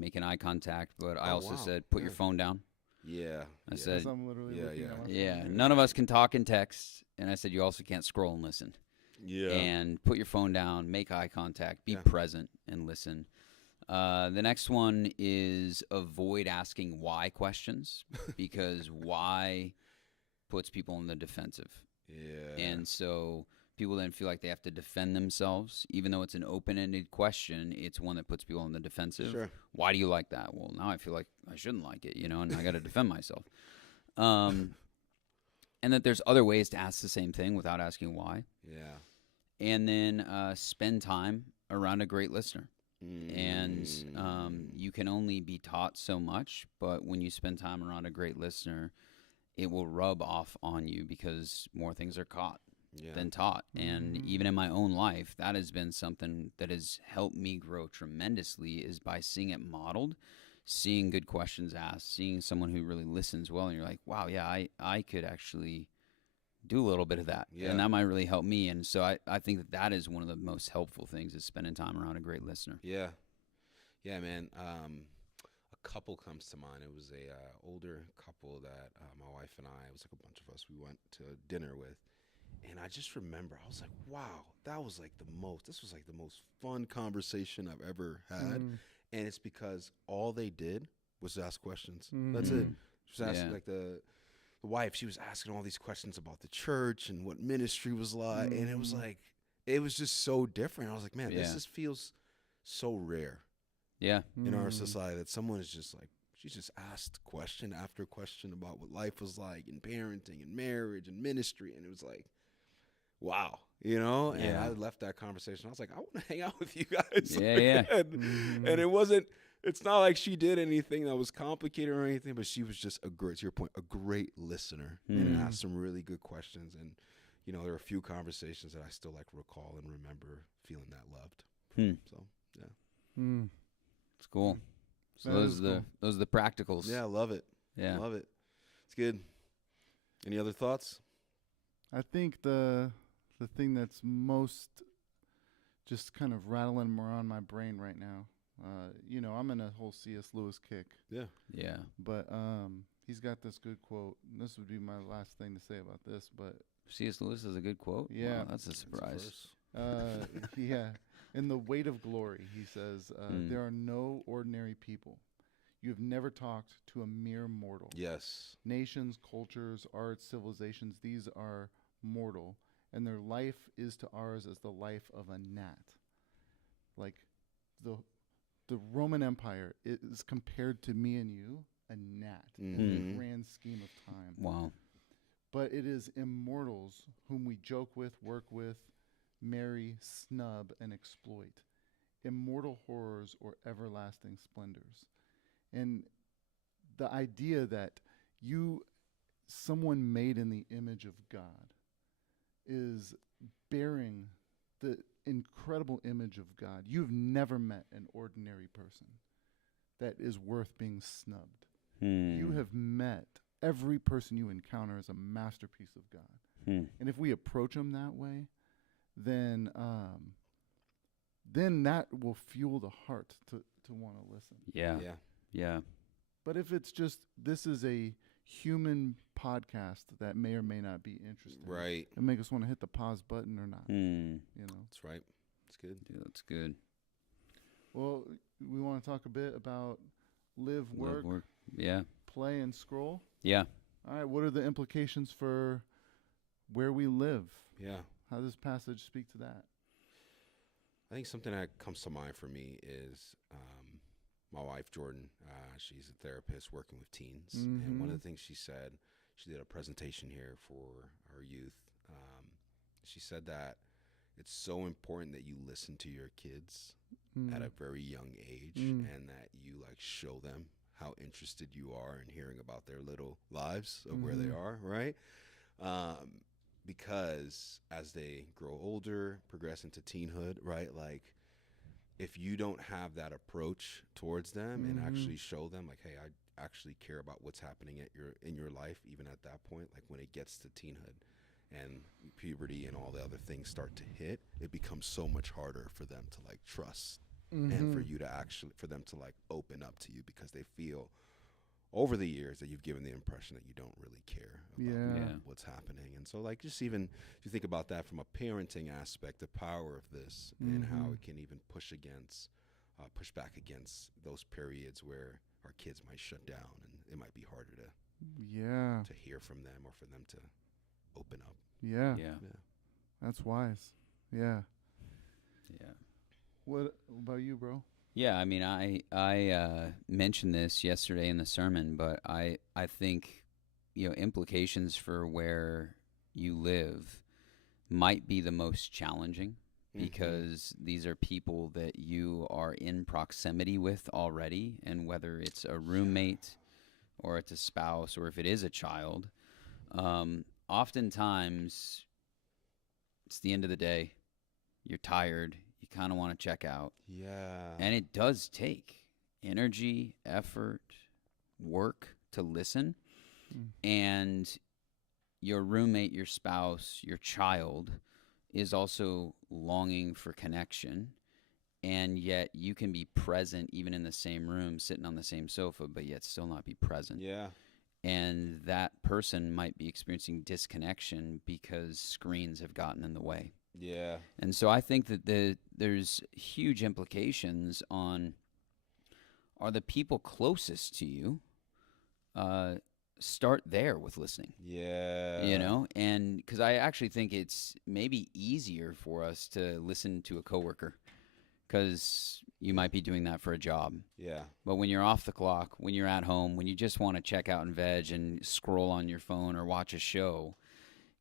making eye contact, but I also wow. said put your Yeah. phone down. Yeah. I yeah. said, I'm literally looking at my phone yeah, here. none of us can talk and text, and I said you also can't scroll and listen. Yeah. And put your phone down, make eye contact, be Yeah. present, and listen. The next one is avoid asking why questions, because why puts people in the defensive. Yeah. And so people then feel like they have to defend themselves. Even though it's an open-ended question, it's one that puts people on the defensive. Sure. Why do you like that? Well, now I feel like I shouldn't like it, and I got to defend myself. And that there's other ways to ask the same thing without asking why. Yeah. And then spend time around a great listener. And you can only be taught so much, but when you spend time around a great listener, it will rub off on you because more things are caught than taught. And even in my own life, that has been something that has helped me grow tremendously, is by seeing it modeled, seeing good questions asked, seeing someone who really listens well, and you're like, wow, yeah, I could actually do a little bit of that, and that might really help me. And so I think that is one of the most helpful things, is spending time around a great listener. Yeah, man. A couple comes to mind. It was a older couple that my wife and I, it was like a bunch of us, we went to dinner with, and I just remember I was like, wow, this was like the most fun conversation I've ever had, and it's because all they did was ask questions. That's it. Just asking like the wife, she was asking all these questions about the church and what ministry was like, and it was like, it was just so different. I was like, man, this just feels so rare in our society, that someone is just like, she just asked question after question about what life was like, and parenting and marriage and ministry, and it was like, wow, and I left that conversation, I was like, I want to hang out with you guys. And it wasn't, it's not like she did anything that was complicated or anything, but she was just to your point, a great listener, and asked some really good questions. And, there are a few conversations that I still like recall and remember feeling that loved. So, yeah. It's cool. So those are the practicals. Yeah, I love it. Yeah. Love it. It's good. Any other thoughts? I think the thing that's most just kind of rattling around my brain right now, I'm in a whole C.S. Lewis kick. Yeah. Yeah. But he's got this good quote, and this would be my last thing to say about this, but C.S. Lewis has a good quote? Yeah. Wow, that's a surprise. Yeah. In The Weight of Glory, he says, there are no ordinary people. You have never talked to a mere mortal. Yes. Nations, cultures, arts, civilizations, these are mortal, and their life is to ours as the life of a gnat. Like the Roman Empire is compared to me and you, a gnat in the grand scheme of time. Wow. But it is immortals whom we joke with, work with, marry, snub, and exploit. Immortal horrors or everlasting splendors. And the idea that someone made in the image of God, is bearing the incredible image of God. You've never met an ordinary person that is worth being snubbed. You have met every person you encounter as a masterpiece of God. And if we approach them that way, then that will fuel the heart to want to listen. Yeah. But if it's just, this is a human podcast that may or may not be interesting, right, and make us want to hit the pause button or not. That's right. That's good. Yeah, that's good. Well, we want to talk a bit about live, work, play, and scroll. Yeah. All right. What are the implications for where we live? Yeah. How does this passage speak to that? I think something that comes to mind for me is my wife, Jordan. She's a therapist working with teens. And one of the things she said, she did a presentation here for our youth. She said that it's so important that you listen to your kids at a very young age, and that you show them how interested you are in hearing about their little lives of where they are, right? Because as they grow older, progress into teenhood, right? If you don't have that approach towards them and actually show them hey, I actually care about what's happening in your life, even at that point, when it gets to teenhood and puberty and all the other things start to hit, it becomes so much harder for them to trust and for you to for them to open up to you, because they feel over the years that you've given the impression that you don't really care about Yeah. what's happening. And so, like, just even if you think about that from a parenting aspect, the power of this and how it can even push back against those periods where our kids might shut down and it might be harder to hear from them or for them to open up. Yeah. Yeah. That's wise. Yeah. Yeah. What about you, bro? Yeah, I mean, I mentioned this yesterday in the sermon, but I think, implications for where you live might be the most challenging because these are people that you are in proximity with already, and whether it's a roommate or it's a spouse or if it is a child, oftentimes it's the end of the day, you're tired, you kind of want to check out. Yeah. And it does take energy, effort, work to listen. And your roommate, your spouse, your child is also longing for connection. And yet you can be present even in the same room, sitting on the same sofa, but yet still not be present. Yeah. And that person might be experiencing disconnection because screens have gotten in the way. Yeah. And so I think that there's huge implications on, are the people closest to you, start there with listening. Yeah. And because I actually think it's maybe easier for us to listen to a coworker because you might be doing that for a job. Yeah. But when you're off the clock, when you're at home, when you just want to check out and veg and scroll on your phone or watch a show,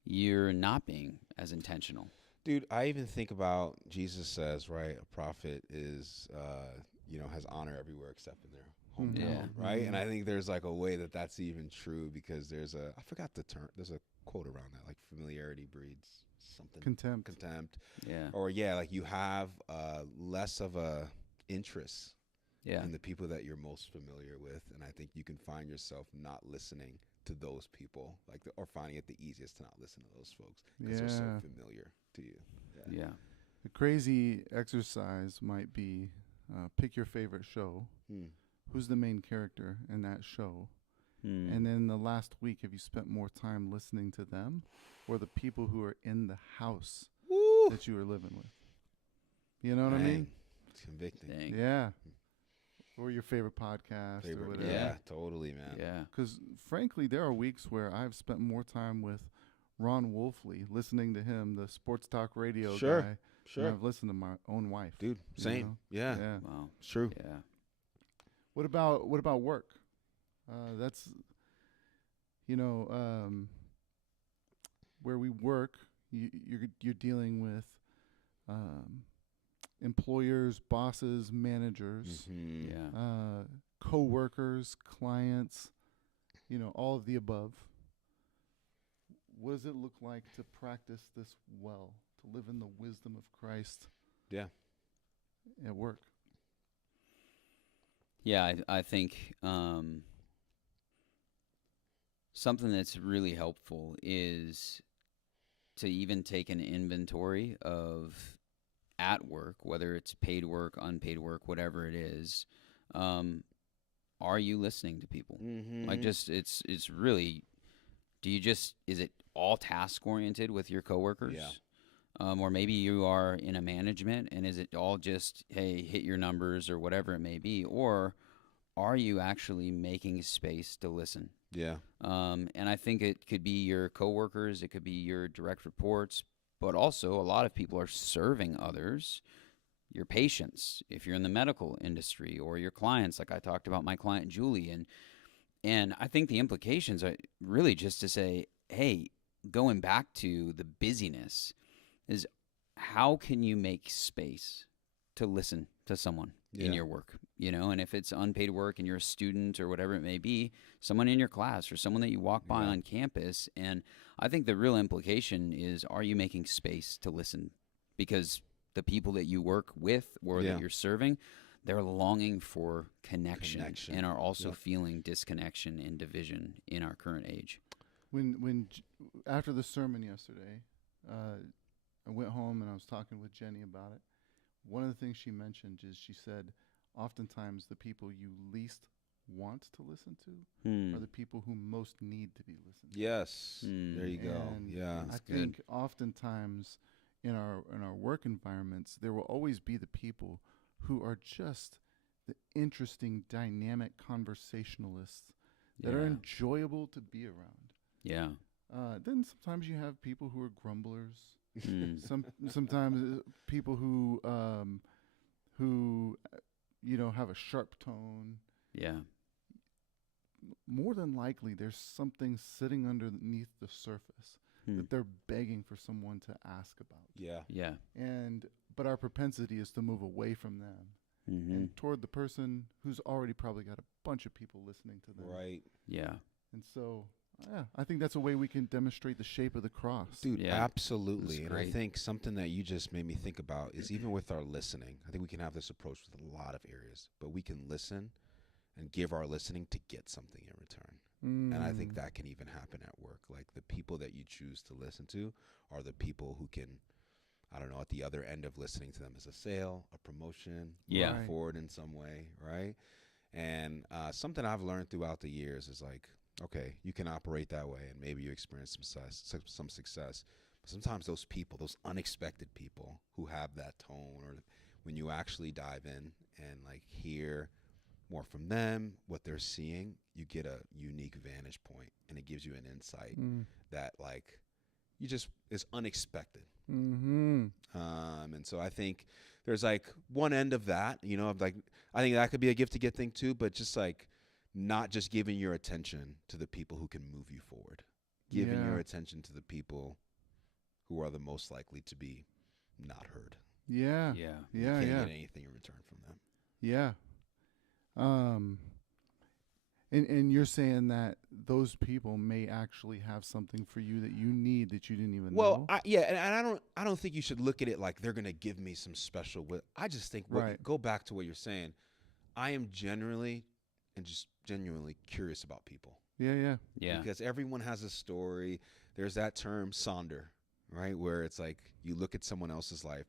you're not being as intentional. Dude, I even think about, Jesus says, right, a prophet is, has honor everywhere except in their hometown, right? And I think there's like a way that that's even true because I forgot the term, there's a quote around that, like familiarity breeds something. Contempt. Yeah. Or, like you have less of a interest in the people that you're most familiar with. And I think you can find yourself not listening to those people, or finding it the easiest to not listen to those folks because they're so familiar to you. Yeah. The crazy exercise might be pick your favorite show. Who's the main character in that show? And then the last week, have you spent more time listening to them or the people who are in the house that you are living with? You know what I mean? It's convicting. Dang. Yeah. Or your favorite podcast or whatever. Yeah, totally, man. Yeah. Because frankly, there are weeks where I've spent more time with Ron Wolfley, listening to him, the sports talk radio guy, than I've listened to my own wife. Dude, same. Yeah. Wow. It's true. Yeah. What about work? That's where we work. You're dealing with employers, bosses, managers, Yeah. co-workers, clients, all of the above. What does it look like to practice this well, to live in the wisdom of Christ? Yeah. At work. Yeah, I think something that's really helpful is to even take an inventory of at work, whether it's paid work, unpaid work, whatever it is. Are you listening to people? Like, just it's really. Is it all task oriented with your coworkers? Yeah. Or maybe you are in a management, and is it all just, hey, hit your numbers or whatever it may be? Or are you actually making space to listen? Yeah. And I think it could be your coworkers, it could be your direct reports, but also a lot of people are serving others, your patients, if you're in the medical industry, or your clients, like I talked about my client Julie. And I think the implications are really just to say, hey, going back to the busyness, is how can you make space to listen to someone in your work, and if it's unpaid work and you're a student or whatever it may be, someone in your class or someone that you walk by on campus. And I think the real implication is, are you making space to listen? Because the people that you work with or that you're serving, they're longing for connection. And are also feeling disconnection and division in our current age. When after the sermon yesterday, I went home and I was talking with Jenny about it. One of the things she mentioned is she said, oftentimes the people you least want to listen to are the people who most need to be listened to. Yes. There you go. And Yeah. I think oftentimes in our work environments, there will always be the people who are just the interesting, dynamic conversationalists that are enjoyable to be around. Yeah. Then sometimes you have people who are grumblers. Sometimes people who have a sharp tone. Yeah. More than likely, there's something sitting underneath the surface that they're begging for someone to ask about. Yeah. Yeah. But our propensity is to move away from them and toward the person who's already probably got a bunch of people listening to them. Right. Yeah. And so, I think that's a way we can demonstrate the shape of the cross. Dude, Yeah. absolutely. And I great. think something that you just made me think about is even with our listening, I think we can have this approach with a lot of areas, but we can listen and give our listening to get something in return. And I think that can even happen at work. Like the people that you choose to listen to are the people who can, I don't know, at the other end of listening to them is a sale, a promotion, Yeah. move forward in some way, right? And something I've learned throughout the years is like, okay, you can operate that way and maybe you experience some success. But sometimes those people, those unexpected people who have that tone, or when you actually dive in and like hear more from them, what they're seeing, you get a unique vantage point and it gives you an insight that like you just is unexpected. And so I think there's like one end of that, of like, I think that could be a gift to get thing too, but just like not just giving your attention to the people who can move you forward, giving your attention to the people who are the most likely to be not heard. Yeah. Yeah. You can't get anything in return from them. Yeah. And you're saying that those people may actually have something for you that you need that you didn't even know? And I don't think you should look at it like they're going to give me some special I just think go back to what you're saying. I am genuinely curious about people. Yeah. Because everyone has a story. There's that term sonder, right? Where it's like you look at someone else's life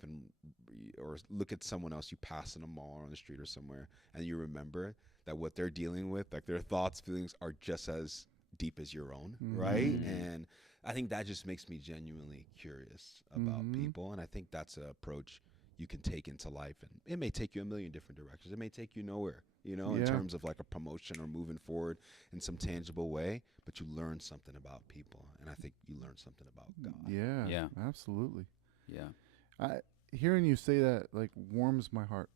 or look at someone else you pass in a mall or on the street or somewhere, and you remember that what they're dealing with, like their thoughts, feelings are just as deep as your own, right? And I think that just makes me genuinely curious about people, and I think that's an approach you can take into life, and it may take you a million different directions. It may take you nowhere, in terms of like a promotion or moving forward in some tangible way, but you learn something about people, and I think you learn something about God. Yeah. Absolutely. Yeah. Hearing you say that like warms my heart.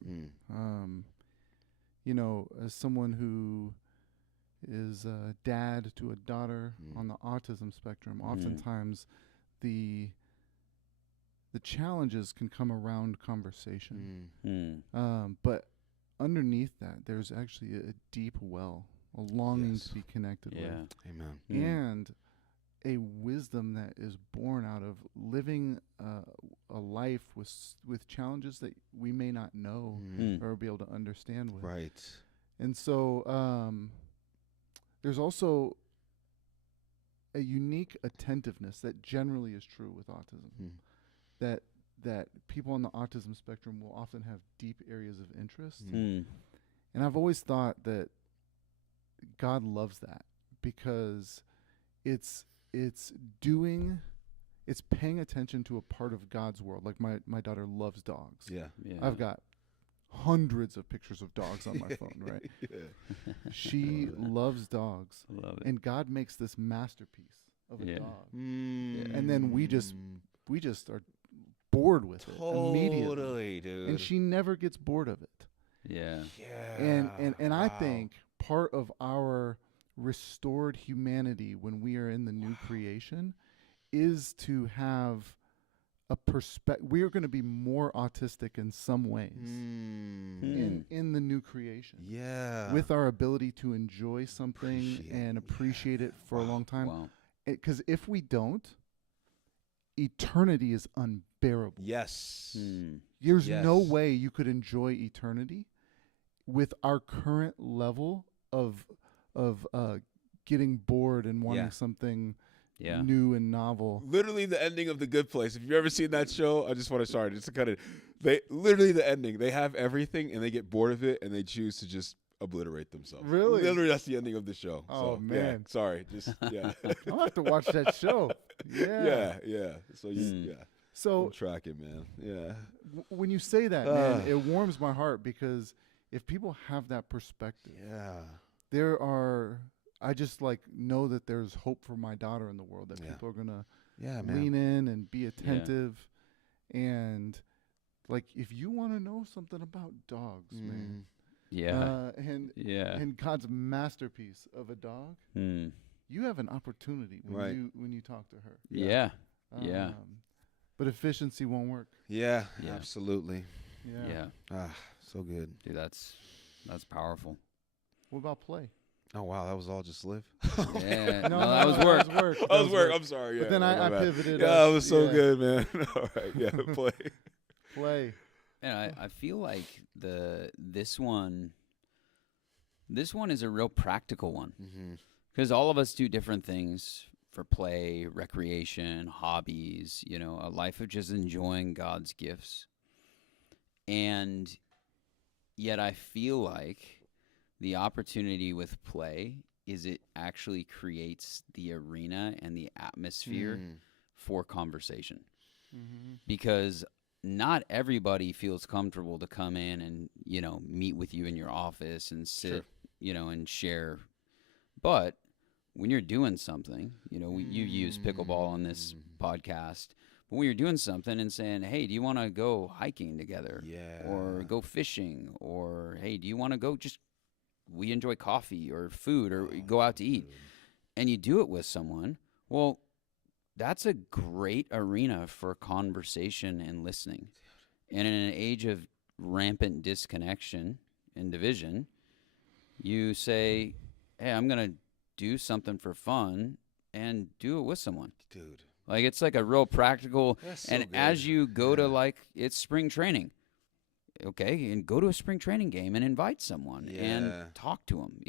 As someone who is a dad to a daughter on the autism spectrum, oftentimes the challenges can come around conversation. But underneath that, there's actually a deep well, a longing to be connected with. Amen. And a wisdom that is born out of living a life with challenges that we may not know or be able to understand with. Right. And so there's also a unique attentiveness that generally is true with autism. That people on the autism spectrum will often have deep areas of interest. And I've always thought that God loves that because it's paying attention to a part of God's world. Like my daughter loves dogs. Yeah. I've got hundreds of pictures of dogs on my phone, right? She loves dogs. Love it. And God makes this masterpiece of a dog. And And then we just are bored with it immediately. Totally, dude. And she never gets bored of it. Yeah. And I think part of our restored humanity when we are in the new creation is to have a perspective. We are going to be more autistic in some ways in the new creation. Yeah. With our ability to enjoy something and appreciate it for a long time. Wow. Because if we don't, eternity is unbearable. Yes. There's no way you could enjoy eternity with our current level of getting bored and wanting something new and novel. Literally the ending of The Good Place. If you've ever seen that show, I just want to cut it. They literally the ending. They have everything and they get bored of it and they choose to just obliterate themselves. Really? Literally, that's the ending of the show. Oh, so, man. Yeah, sorry. Just, yeah. I'll have to watch that show. Yeah. Yeah. So, yeah. So I'm tracking, man. Yeah. when you say that, man, it warms my heart because if people have that perspective, I just like know that there's hope for my daughter in the world, that people are going to lean in and be attentive. And like, if you want to know something about dogs, man. Yeah. And God's masterpiece of a dog, you have an opportunity when you talk to her. Yeah. But efficiency won't work. Yeah. Absolutely. Yeah. So good. Dude, that's powerful. What about play? Oh, wow. That was all just live? Yeah. No, that was work. That was work. That was work. I'm sorry. Yeah. But then I pivoted. Yeah, it was so good, man. All right. Yeah. Play. And I feel like this one is a real practical one, because all of us do different things for play, recreation, hobbies, a life of just enjoying God's gifts. And yet I feel like the opportunity with play is it actually creates the arena and the atmosphere for conversation. Because not everybody feels comfortable to come in and, meet with you in your office and sit, and share. But when you're doing something, you use pickleball on this podcast, but when you're doing something and saying, hey, do you want to go hiking together? Yeah. Or go fishing? Or, hey, do you want to go we enjoy coffee or food or go out to eat, and you do it with someone, well, that's a great arena for conversation and listening. And in an age of rampant disconnection and division, you say, hey, I'm going to do something for fun and do it with someone. Dude. Like, it's like a real practical, So and good. as you go to, it's spring training. Okay, and go to a spring training game and invite someone and talk to them.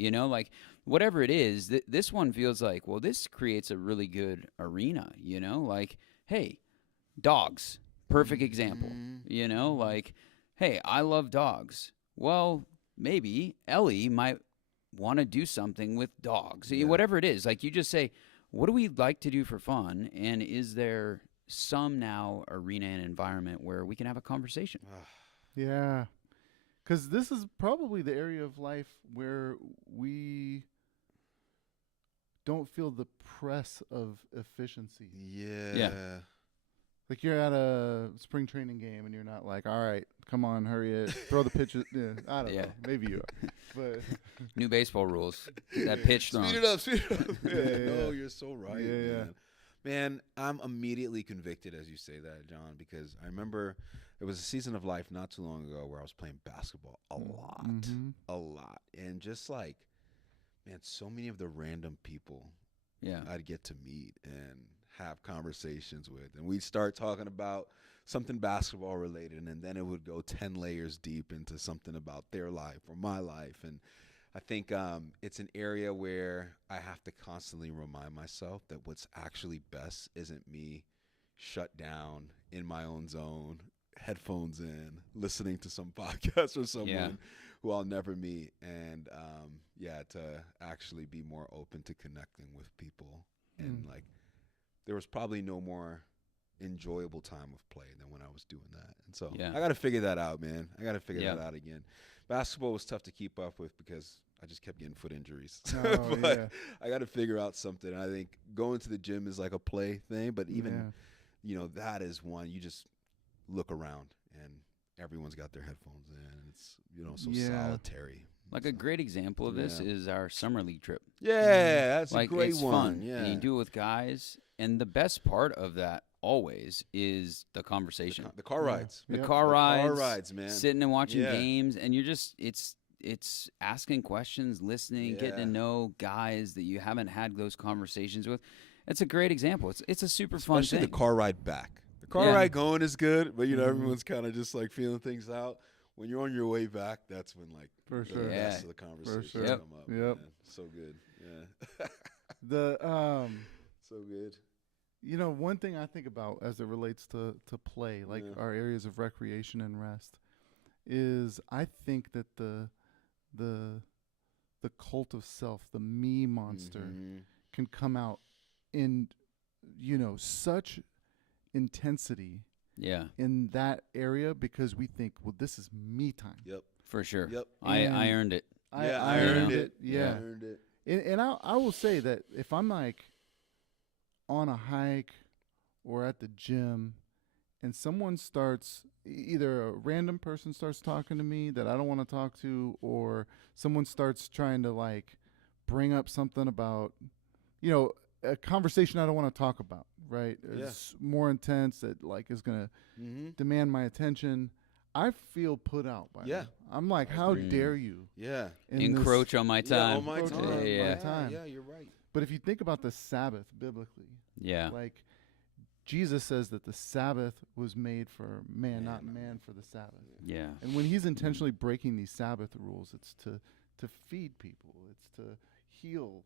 Whatever it is, this one feels like, well, this creates a really good arena, like, hey, dogs, perfect example, like, hey, I love dogs. Well, maybe Ellie might want to do something with dogs, whatever it is. Like, you just say, what do we like to do for fun? And is there some now arena and environment where we can have a conversation? Yeah, because this is probably the area of life where we don't feel the press of efficiency. Yeah. Like, you're at a spring training game and you're not like, all right, come on, hurry it, throw the pitches. I don't know. Maybe you are. But new baseball rules. That pitch thrown. Speed it up. No, you're so right. Yeah. Man, I'm immediately convicted as you say that, John, because I remember it was a season of life not too long ago where I was playing basketball a lot. And just like, man, so many of the random people I'd get to meet and have conversations with. And we'd start talking about something basketball related, and then it would go 10 layers deep into something about their life or my life. And I think it's an area where I have to constantly remind myself that what's actually best isn't me shut down in my own zone, headphones in, listening to some podcast or someone who I'll never meet. And, to actually be more open to connecting with people. And, there was probably no more enjoyable time of play than when I was doing that. And so I got to figure that out, man. I got to figure that out again. Basketball was tough to keep up with because I just kept getting foot injuries. But I got to figure out something. I think going to the gym is like a play thing, but even, that is one. You just look around and everyone's got their headphones in. And it's, so solitary. Like, a great example of this is our summer league trip. Yeah, that's a great it's one. Fun. Yeah. And you do it with guys. And the best part of that always is the conversation. The car rides. The car rides, man. Sitting and watching games. And you're just, it's asking questions, listening, getting to know guys that you haven't had those conversations with. It's a great example. It's a super fun thing. Especially the car ride back. The car ride going is good, but, everyone's kind of just, like, feeling things out. When you're on your way back, that's when, like, for the sure. rest of the conversations come up. Yep. Man. So good. Yeah. So good. One thing I think about as it relates to play, like our areas of recreation and rest, is I think that the the cult of self, the me monster, Mm-hmm. can come out in, such intensity Yeah, in that area because we think, well, this is me time. Yep. for sure. Yep. I And earned it. I I earned earned it. Yeah. I earned it. And I will say that if I'm like on a hike or at the gym and someone starts, either a random person starts talking to me that I don't want to talk to, or someone starts trying to like bring up something about, a conversation I don't want to talk about, right? Yeah. It's more intense that like is going to Mm-hmm. demand my attention. I feel put out by Yeah. them. I'm like, I how agree. dare you Yeah. in this- Encroach on my Yeah, time. on my Encroach time. on my Yeah. time. Yeah, you're right. But if you think about the Sabbath biblically, Yeah. like Jesus says that the Sabbath was made for man, not Man. man for the Sabbath. Yeah. And when he's intentionally breaking these Sabbath rules, it's to feed people, it's to heal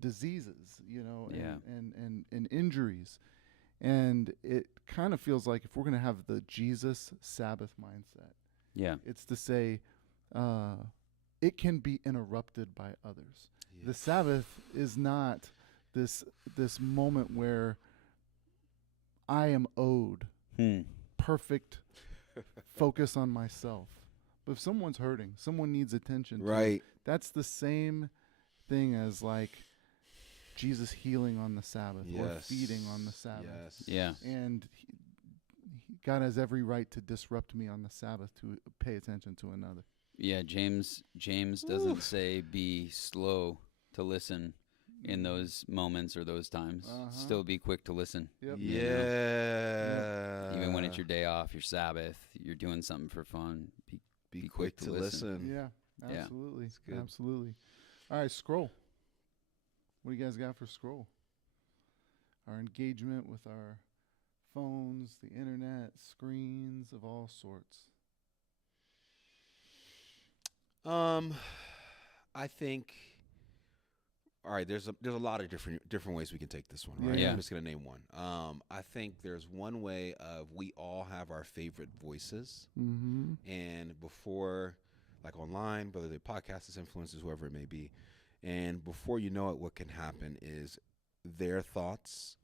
diseases, Yeah. and injuries. And it kind of feels like if we're going to have the Jesus Sabbath mindset, Yeah. it's to say it can be interrupted by others. Yeah. The Sabbath is not this moment where I am owed perfect focus on myself. But if someone's hurting, someone needs attention. Right. That's the same thing as like Jesus healing on the Sabbath or Yes. feeding on the Sabbath. Yes. Yeah. And God has every right to disrupt me on the Sabbath to pay attention to another. Yeah. James doesn't say be slow to listen in those moments or those times. Uh-huh. Still be quick to listen. Yep. You know? Yeah. Even when it's your day off, your Sabbath, you're doing something for fun. Be quick to listen. Yeah, Yeah. absolutely. That's good. Absolutely. All right, scroll. What do you guys got for scroll? Our engagement with our phones, the internet, screens of all sorts. I think. All right, there's a lot of different ways we can take this one. Right, Yeah. I'm just gonna name one. I think there's one way of we all have our favorite voices, Mm-hmm. and before, like online, whether they're podcasts, influencers, whoever it may be, and before you know it, what can happen is their thoughts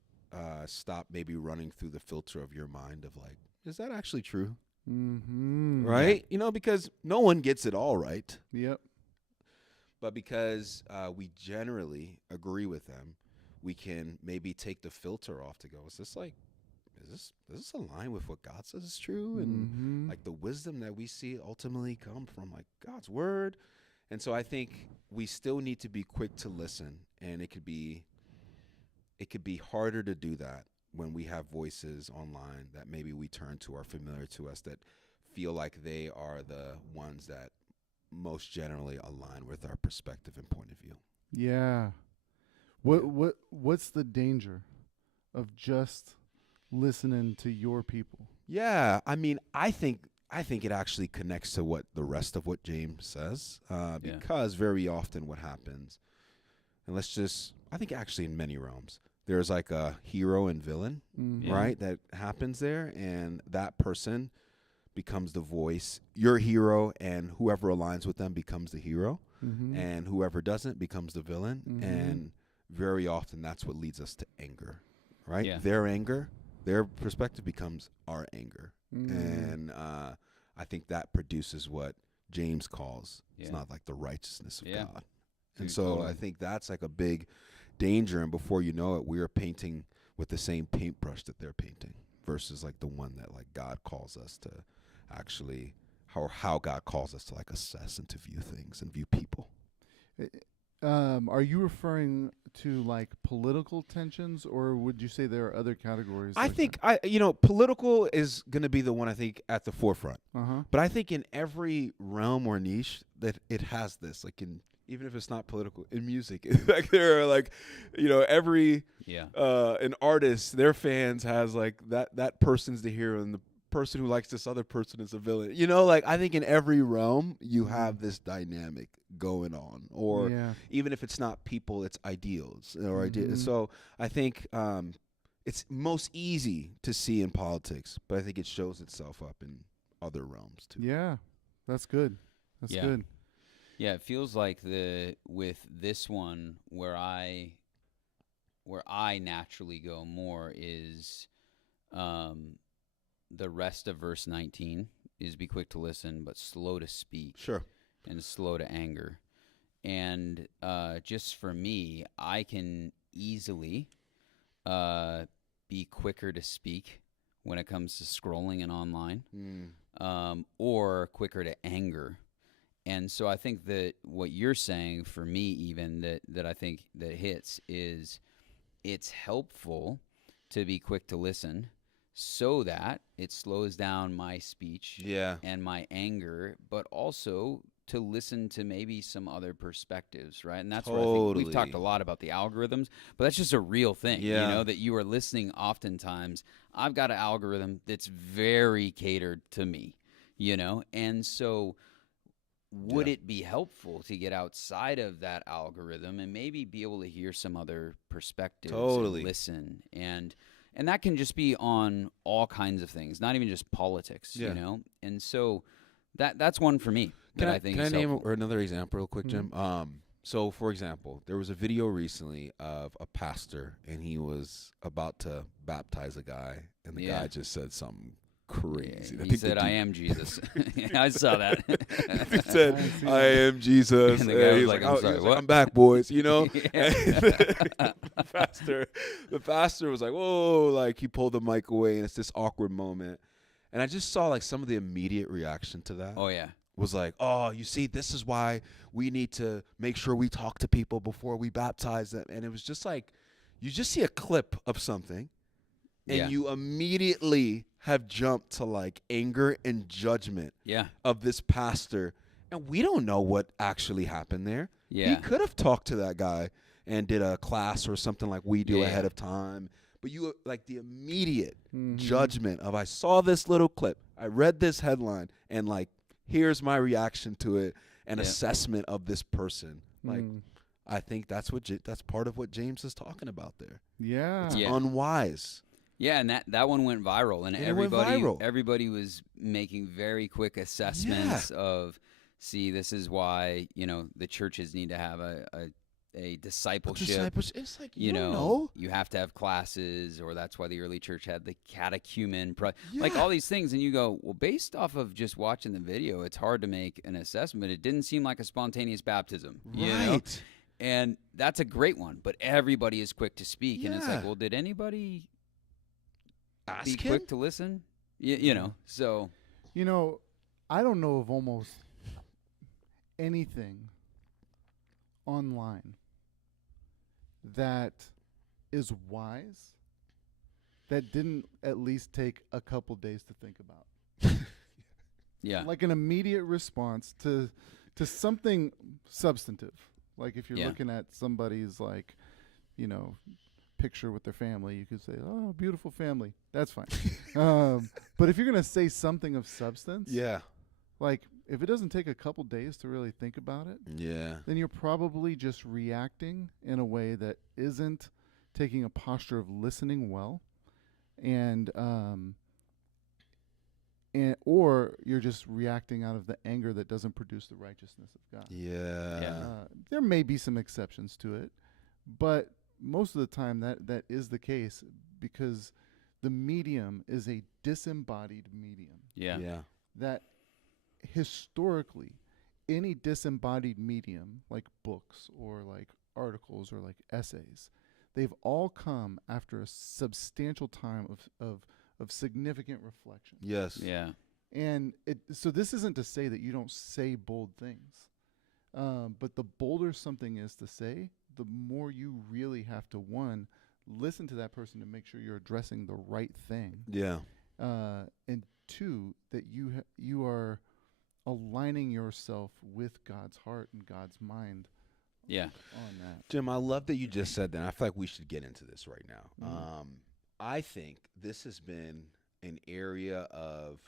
stop maybe running through the filter of your mind of like, is that actually true? Mm-hmm. Right? Because no one gets it all right. Yep. But because we generally agree with them, we can maybe take the filter off to go, is this align with what God says is true? And Mm-hmm. like the wisdom that we see ultimately come from like God's word. And so I think we still need to be quick to listen, and it could be harder to do that when we have voices online that maybe we turn to are familiar to us that feel like they are the ones that most generally align with our perspective and point of view. Yeah. What's the danger of just listening to your people? Yeah, I think it actually connects to what the rest of what James says, because very often what happens, and I think actually in many realms, there's like a hero and villain, Mm-hmm. right? That happens there, and that person becomes the voice. Your hero, and whoever aligns with them becomes the hero, Mm-hmm. and whoever doesn't becomes the villain. Mhm. And very often that's what leads us to anger, right? Yeah. Their anger, their perspective becomes our anger. Mm-hmm. And I think that produces what James calls, it's Yeah. not like the righteousness of Yeah. God. And Dude, so totally. I think that's like a big danger. And before you know it, we are painting with the same paintbrush that they're painting versus like the one that like God calls us to actually, how God calls us to like assess and to view things and view people. Are you referring to like political tensions, or would you say there are other categories? I think political is going to be the one I think at the forefront. Uh-huh. But I think in every realm or niche that it has this, like even if it's not political, in music, like there are like, every Yeah. an artist, their fans has like that person's the hero and the person who likes this other person is a villain. Like I think in every realm you have this dynamic going on, or Yeah. even if it's not people, it's ideals or Mhm. ideas. So I think it's most easy to see in politics, but I think it shows itself up in other realms too. Yeah. That's good. That's Yeah. good. Yeah, it feels like with this one where I naturally go more is the rest of verse 19 is be quick to listen but slow to speak. Sure. And slow to anger. And just for me, I can easily be quicker to speak when it comes to scrolling and online, or quicker to anger. And so I think that what you're saying for me, even that I think that hits, is it's helpful to be quick to listen so that it slows down my speech and my anger, but also to listen to maybe some other perspectives, right? And that's where I think we've talked a lot about the algorithms, but that's just a real thing, that you are listening oftentimes. I've got an algorithm that's very catered to me, and so would it be helpful to get outside of that algorithm and maybe be able to hear some other perspectives and listen? And that can just be on all kinds of things, not even just politics, And so that's one for me. I think can I name another example real quick, Jim? So, for example, there was a video recently of a pastor, and he was about to baptize a guy, and the guy just said something crazy. He said, "I am Jesus." I saw that. He said, "I am Jesus." And the guy was like, "I'm sorry, what?" "I'm back, boys." The pastor was like, "Whoa!" Like he pulled the mic away, and it's this awkward moment. And I just saw like some of the immediate reaction to that. Oh yeah. Was like, "Oh, you see, this is why we need to make sure we talk to people before we baptize them." And it was just like, you just see a clip of something, and you immediately have jumped to like anger and judgment of this pastor. And we don't know what actually happened there. Yeah. He could have talked to that guy and did a class or something like we do ahead of time. But you like the immediate judgment of, I saw this little clip, I read this headline, and like, here's my reaction to it and assessment of this person. Like, I think that's part of what James is talking about there. Yeah. It's unwise. Yeah, and that one went viral, and everybody was making very quick assessments of, see, this is why, the churches need to have a discipleship. It's like, you know, you have to have classes, or that's why the early church had the catechumen, like all these things. And you go, well, based off of just watching the video, it's hard to make an assessment. It didn't seem like a spontaneous baptism, you know? And that's a great one, but everybody is quick to speak, and it's like, well, did anybody be quick to listen? You know, so. I don't know of almost anything online that is wise that didn't at least take a couple days to think about. Like an immediate response to something substantive. Like if you're looking at somebody's like, picture with their family, you could say, "Oh, beautiful family." That's fine. But if you're going to say something of substance, like if it doesn't take a couple days to really think about it, then you're probably just reacting in a way that isn't taking a posture of listening well, and or you're just reacting out of the anger that doesn't produce the righteousness of God. There may be some exceptions to it, but most of the time that is the case, because the medium is a disembodied medium. That historically, any disembodied medium, like books or like articles or like essays, they've all come after a substantial time of significant reflection. And so this isn't to say that you don't say bold things, but the bolder something is to say, the more you really have to, one, listen to that person to make sure you're addressing the right thing. And two, that you are aligning yourself with God's heart and God's mind. On that. Jim, I love that you just said that. I feel like we should get into this right now. I think this has been an area of,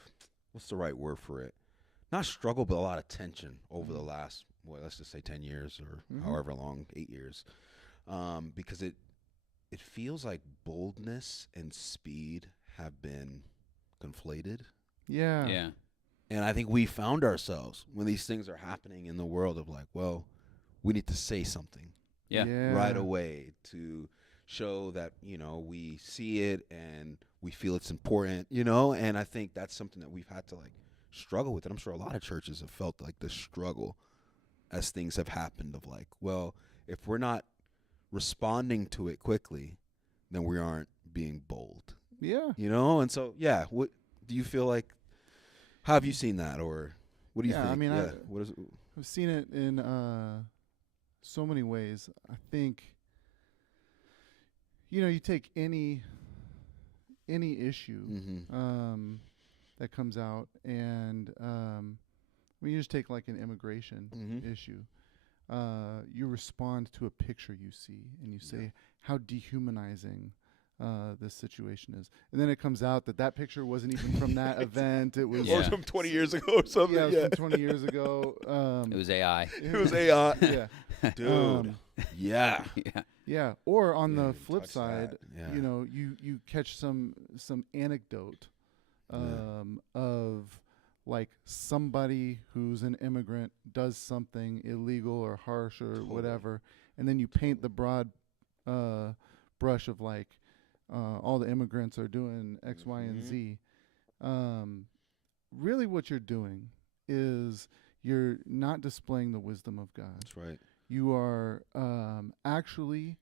what's the right word for it? Not struggle, but a lot of tension over the last, let's just say 10 years or however long, 8 years. Because it feels like boldness and speed have been conflated. And I think we found ourselves when these things are happening in the world of like, well, we need to say something right away to show that, we see it and we feel it's important, and I think that's something that we've had to like struggle with. And I'm sure a lot of churches have felt like this struggle as things have happened of like, well, if we're not responding to it quickly, then we aren't being bold. Yeah. And so, what do you feel like? How have you seen that, or what do you think? I mean, what is it? I've seen it in so many ways. I think, you take any issue Mm-hmm. that comes out, and you just take like an immigration Mm-hmm. issue. You respond to a picture you see, and you say how dehumanizing this situation is, and then it comes out that picture wasn't even from that event. It was Or from 20 years ago or something. it was from 20 years ago. It was AI. It was AI. Yeah, Dude. Yeah. yeah. Or on Yeah, the you flip touched side, that. Yeah. you catch some anecdote of like somebody who's an immigrant does something illegal or harsh or Totally. whatever, and then you paint the broad brush of like all the immigrants are doing X, Y, and Z. Really what you're doing is you're not displaying the wisdom of God. That's right. You are actually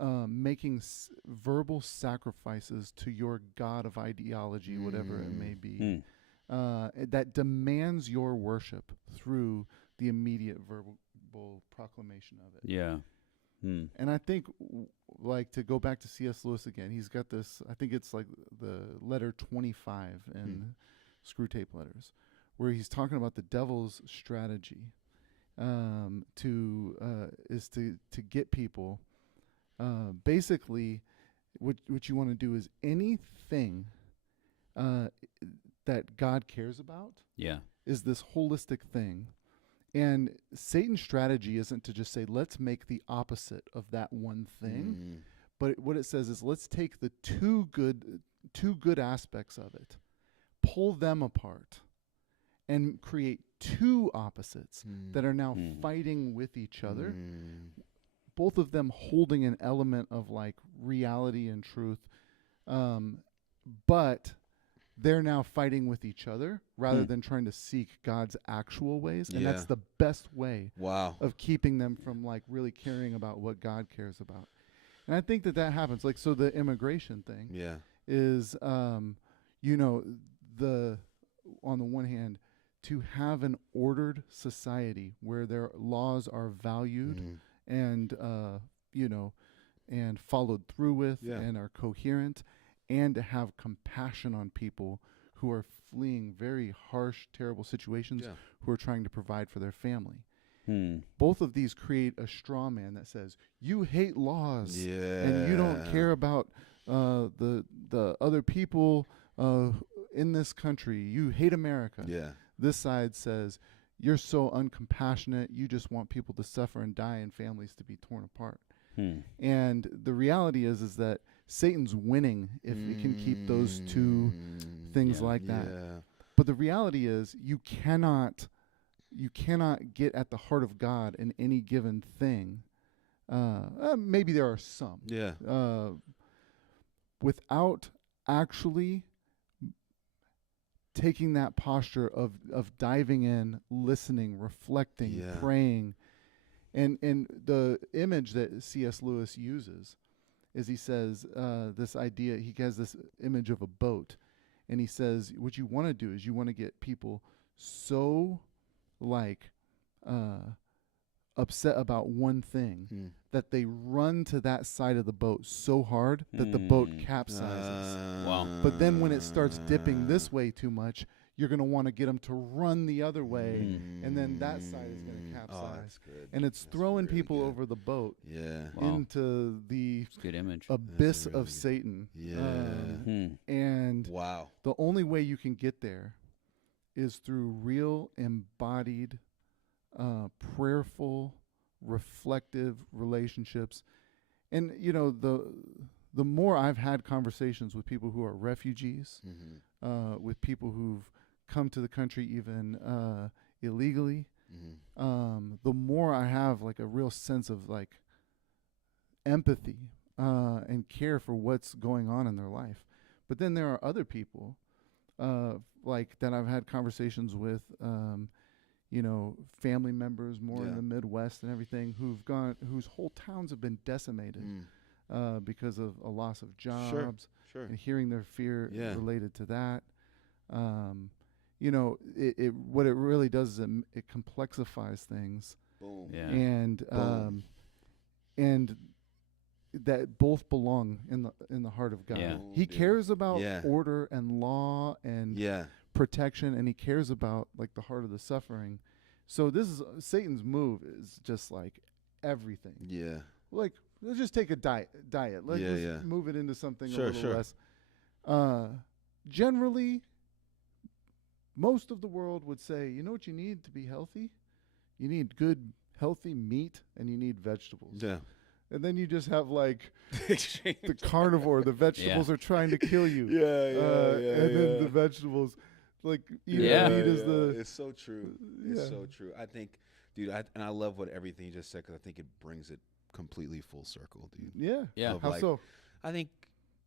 making verbal sacrifices to your God of ideology, whatever it may be, that demands your worship through the immediate verbal proclamation of it. Yeah. And I think, like, to go back to C.S. Lewis again, he's got this, I think it's like the letter 25 in Screw Tape Letters, where he's talking about the devil's strategy to get people. Basically, what you want to do is anything that God cares about is this holistic thing. And Satan's strategy isn't to just say, let's make the opposite of that one thing. But what it says is, let's take the two good aspects of it, pull them apart, and create two opposites that are now fighting with each other. Both of them holding an element of like reality and truth, but they're now fighting with each other rather than trying to seek God's actual ways. And that's the best way of keeping them from like really caring about what God cares about. And I think that happens. Like, so the immigration thing is, on the one hand, to have an ordered society where their laws are valued and, and followed through with and are coherent, and to have compassion on people who are fleeing very harsh, terrible situations, who are trying to provide for their family. Both of these create a straw man that says, you hate laws, and you don't care about the other people in this country. You hate America. This side says, you're so uncompassionate, you just want people to suffer and die and families to be torn apart. And the reality is that Satan's winning if it can keep those two things like that. But the reality is you cannot get at the heart of God in any given thing. Maybe there are some. Without actually taking that posture of diving in, listening, reflecting, praying. And the image that C.S. Lewis uses is, he says, this idea, he has this image of a boat, and he says, what you want to do is you want to get people so, like, upset about one thing that they run to that side of the boat so hard that the boat capsizes. But then when it starts dipping this way too much, you're going to want to get them to run the other way, and then that side is going to capsize. And it's throwing people over the boat into the good image. abyss of Satan. And the only way you can get there is through real embodied, prayerful, reflective relationships. And, the more I've had conversations with people who are refugees, with people who've come to the country even illegally, Mm-hmm. the more I have like a real sense of like empathy and care for what's going on in their life. But then there are other people like that I've had conversations with, you know, family members more in Yeah. the Midwest and everything whose whole towns have been decimated because of a loss of jobs Sure. and hearing their fear Yeah. related to that. You know, it what it really does is it complexifies things, Boom. Yeah. and Boom. and that both belong in the heart of God. Yeah. He Dude. cares about Yeah. order and law and Yeah. protection, and he cares about like the heart of the suffering. So this is Satan's move is just like everything. Yeah. Like let's just take a diet. Let's Yeah, just yeah. move it into something Sure, a little sure. less. Generally, most of the world would say, you know what you need to be healthy? You need good, healthy meat, and you need vegetables. Yeah. And then you just have like Exchange. the carnivore. The vegetables are trying to kill you. And then the vegetables, like eating Yeah. meat is the. It's so true. It's so true. I think, dude, and I love what everything you just said because I think it brings it completely full circle, dude. Yeah. Yeah. Of How like, so? I think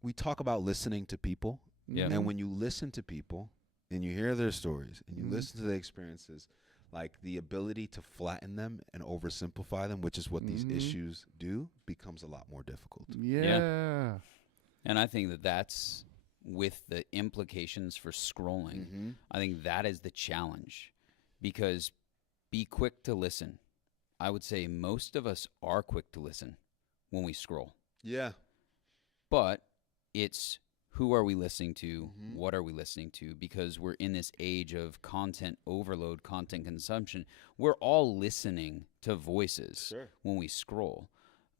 we talk about listening to people, Yeah. Mhm. and when you listen to people and you hear their stories and you Mhm. listen to their experiences, like the ability to flatten them and oversimplify them, which is what these Mhm. issues do, becomes a lot more difficult. Yeah. And I think that that's with the implications for scrolling. Mm-hmm. I think that is the challenge, because be quick to listen. I would say most of us are quick to listen when we scroll, Yeah. but it's who are we listening to? Mhm. What are we listening to? Because we're in this age of content overload, content consumption. We're all listening to voices Sure. when we scroll.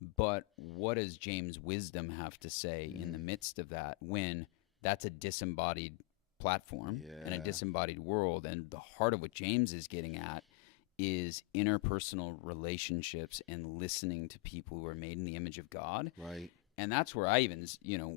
But what does James' wisdom have to say in the midst of that when that's a disembodied platform and a Yeah. disembodied world? And the heart of what James is getting at is interpersonal relationships and listening to people who are made in the image of God. Right. And that's where I even,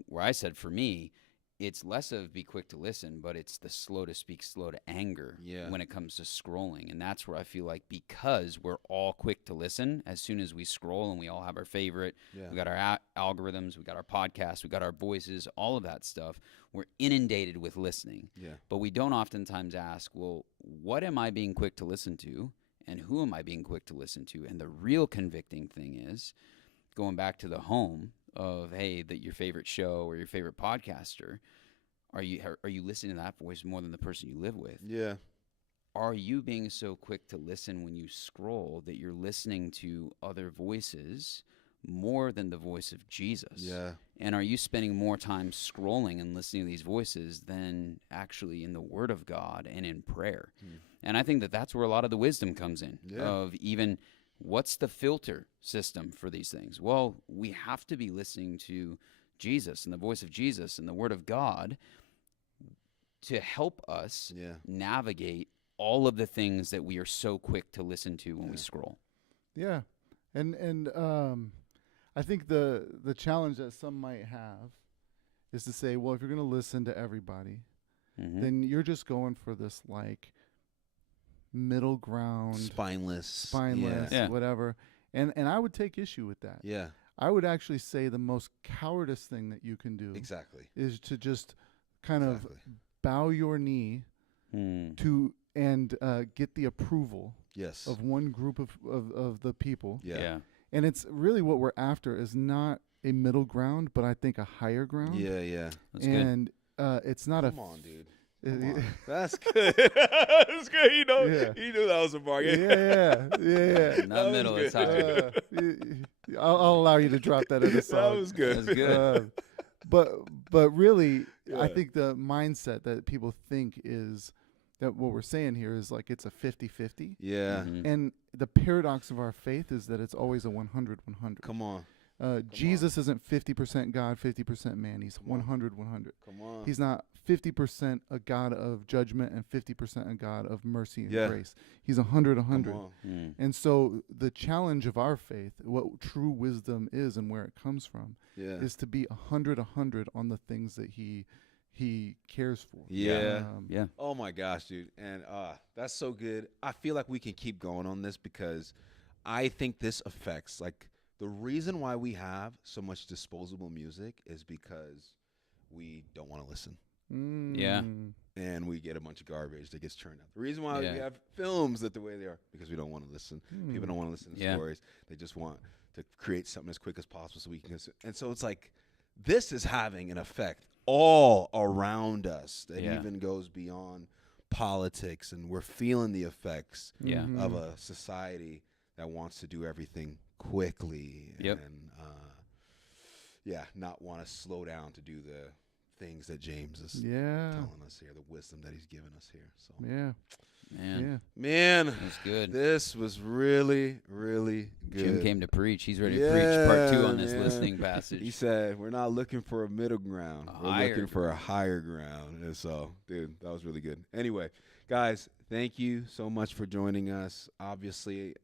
where I said for me, it's less of be quick to listen, but it's the slow to speak, slow to anger Yeah. when it comes to scrolling. And that's where I feel like because we're all quick to listen as soon as we scroll, and we all have our favorite, Yeah. we got our algorithms, we got our podcasts, we got our voices, all of that stuff, we're inundated with listening. Yeah. But we don't oftentimes ask, well, what am I being quick to listen to? And who am I being quick to listen to? And the real convicting thing is going back to the home of, hey, that your favorite show or your favorite podcaster, are you listening to that voice more than the person you live with? Yeah. Are you being so quick to listen when you scroll that you're listening to other voices more than the voice of Jesus? Yeah. And are you spending more time scrolling and listening to these voices than actually in the Word of God and in prayer? And I think that that's where a lot of the wisdom comes in, Yeah. of even what's the filter system for these things? Well, we have to be listening to Jesus and the voice of Jesus and the Word of God to help us Yeah. navigate all of the things that we are so quick to listen to when we scroll. Yeah. And I think the challenge that some might have is to say, well, if you're going to listen to everybody, then you're just going for this like middle ground, Spineless. Yeah. whatever. And I would take issue with that. Yeah. I would actually say the most cowardice thing that you can do Exactly. is to just kind of bow your knee Mm. to and get the approval Yes. of one group of the people. Yeah. And it's really what we're after is not a middle ground, but I think a higher ground. Yeah. Yeah. That's good. And it's not Come on, dude. Come yeah, on. That's good. That's good. You know, Yeah. you knew that was a bargain. yeah. Not middle, it's higher. I'll allow you to drop that in a song. That was good. That's good. But really, I Yeah. think the mindset that people think is that what we're saying here is like it's a 50-50. Yeah. Mhm. And the paradox of our faith is that it's always a 100-100. Come on. Jesus isn't 50% God, 50% man. He's Come on. 100-100. Come on. He's not 50% a God of judgment and 50% a God of mercy and Yeah. grace. He's 100-100. Come on. Mm. And so the challenge of our faith, what true wisdom is and where it comes from, Yeah. is to be 100-100 on the things that he he cares for. Yeah. Yeah. Oh my gosh, dude. And that's so good. I feel like we can keep going on this because I think this affects, like, the reason why we have so much disposable music is because we don't want to listen. Yeah. And we get a bunch of garbage that gets churned out. The reason why Yeah. we have films that the way they are, because we don't want to listen. People don't want to listen to Yeah. stories. They just want to create something as quick as possible so we can consume. And so it's like, this is having an effect all around us that Yeah. even goes beyond politics, and we're feeling the effects Yeah. of a society that wants to do everything quickly Yep. and not want to slow down to do the things that James is telling us here, the wisdom that he's given us here. So man, That's good. this was really, really good. Jim came to preach. He's ready to preach part 2 on this man. listening passage. He said, we're not looking for a middle ground. We're higher looking for a higher ground. And so, dude, that was really good. Anyway, guys, thank you so much for joining us. Obviously,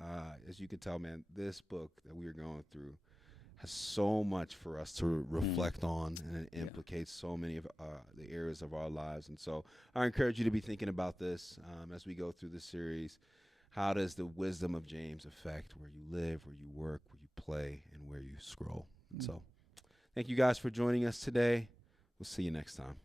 as you can tell, man, this book that we are going through has so much for us to reflect on, and it implicates so many of the areas of our lives. And so I encourage you to be thinking about this as we go through this series. How does the wisdom of James affect where you live, where you work, where you play, and where you scroll? And so thank you guys for joining us today. We'll see you next time.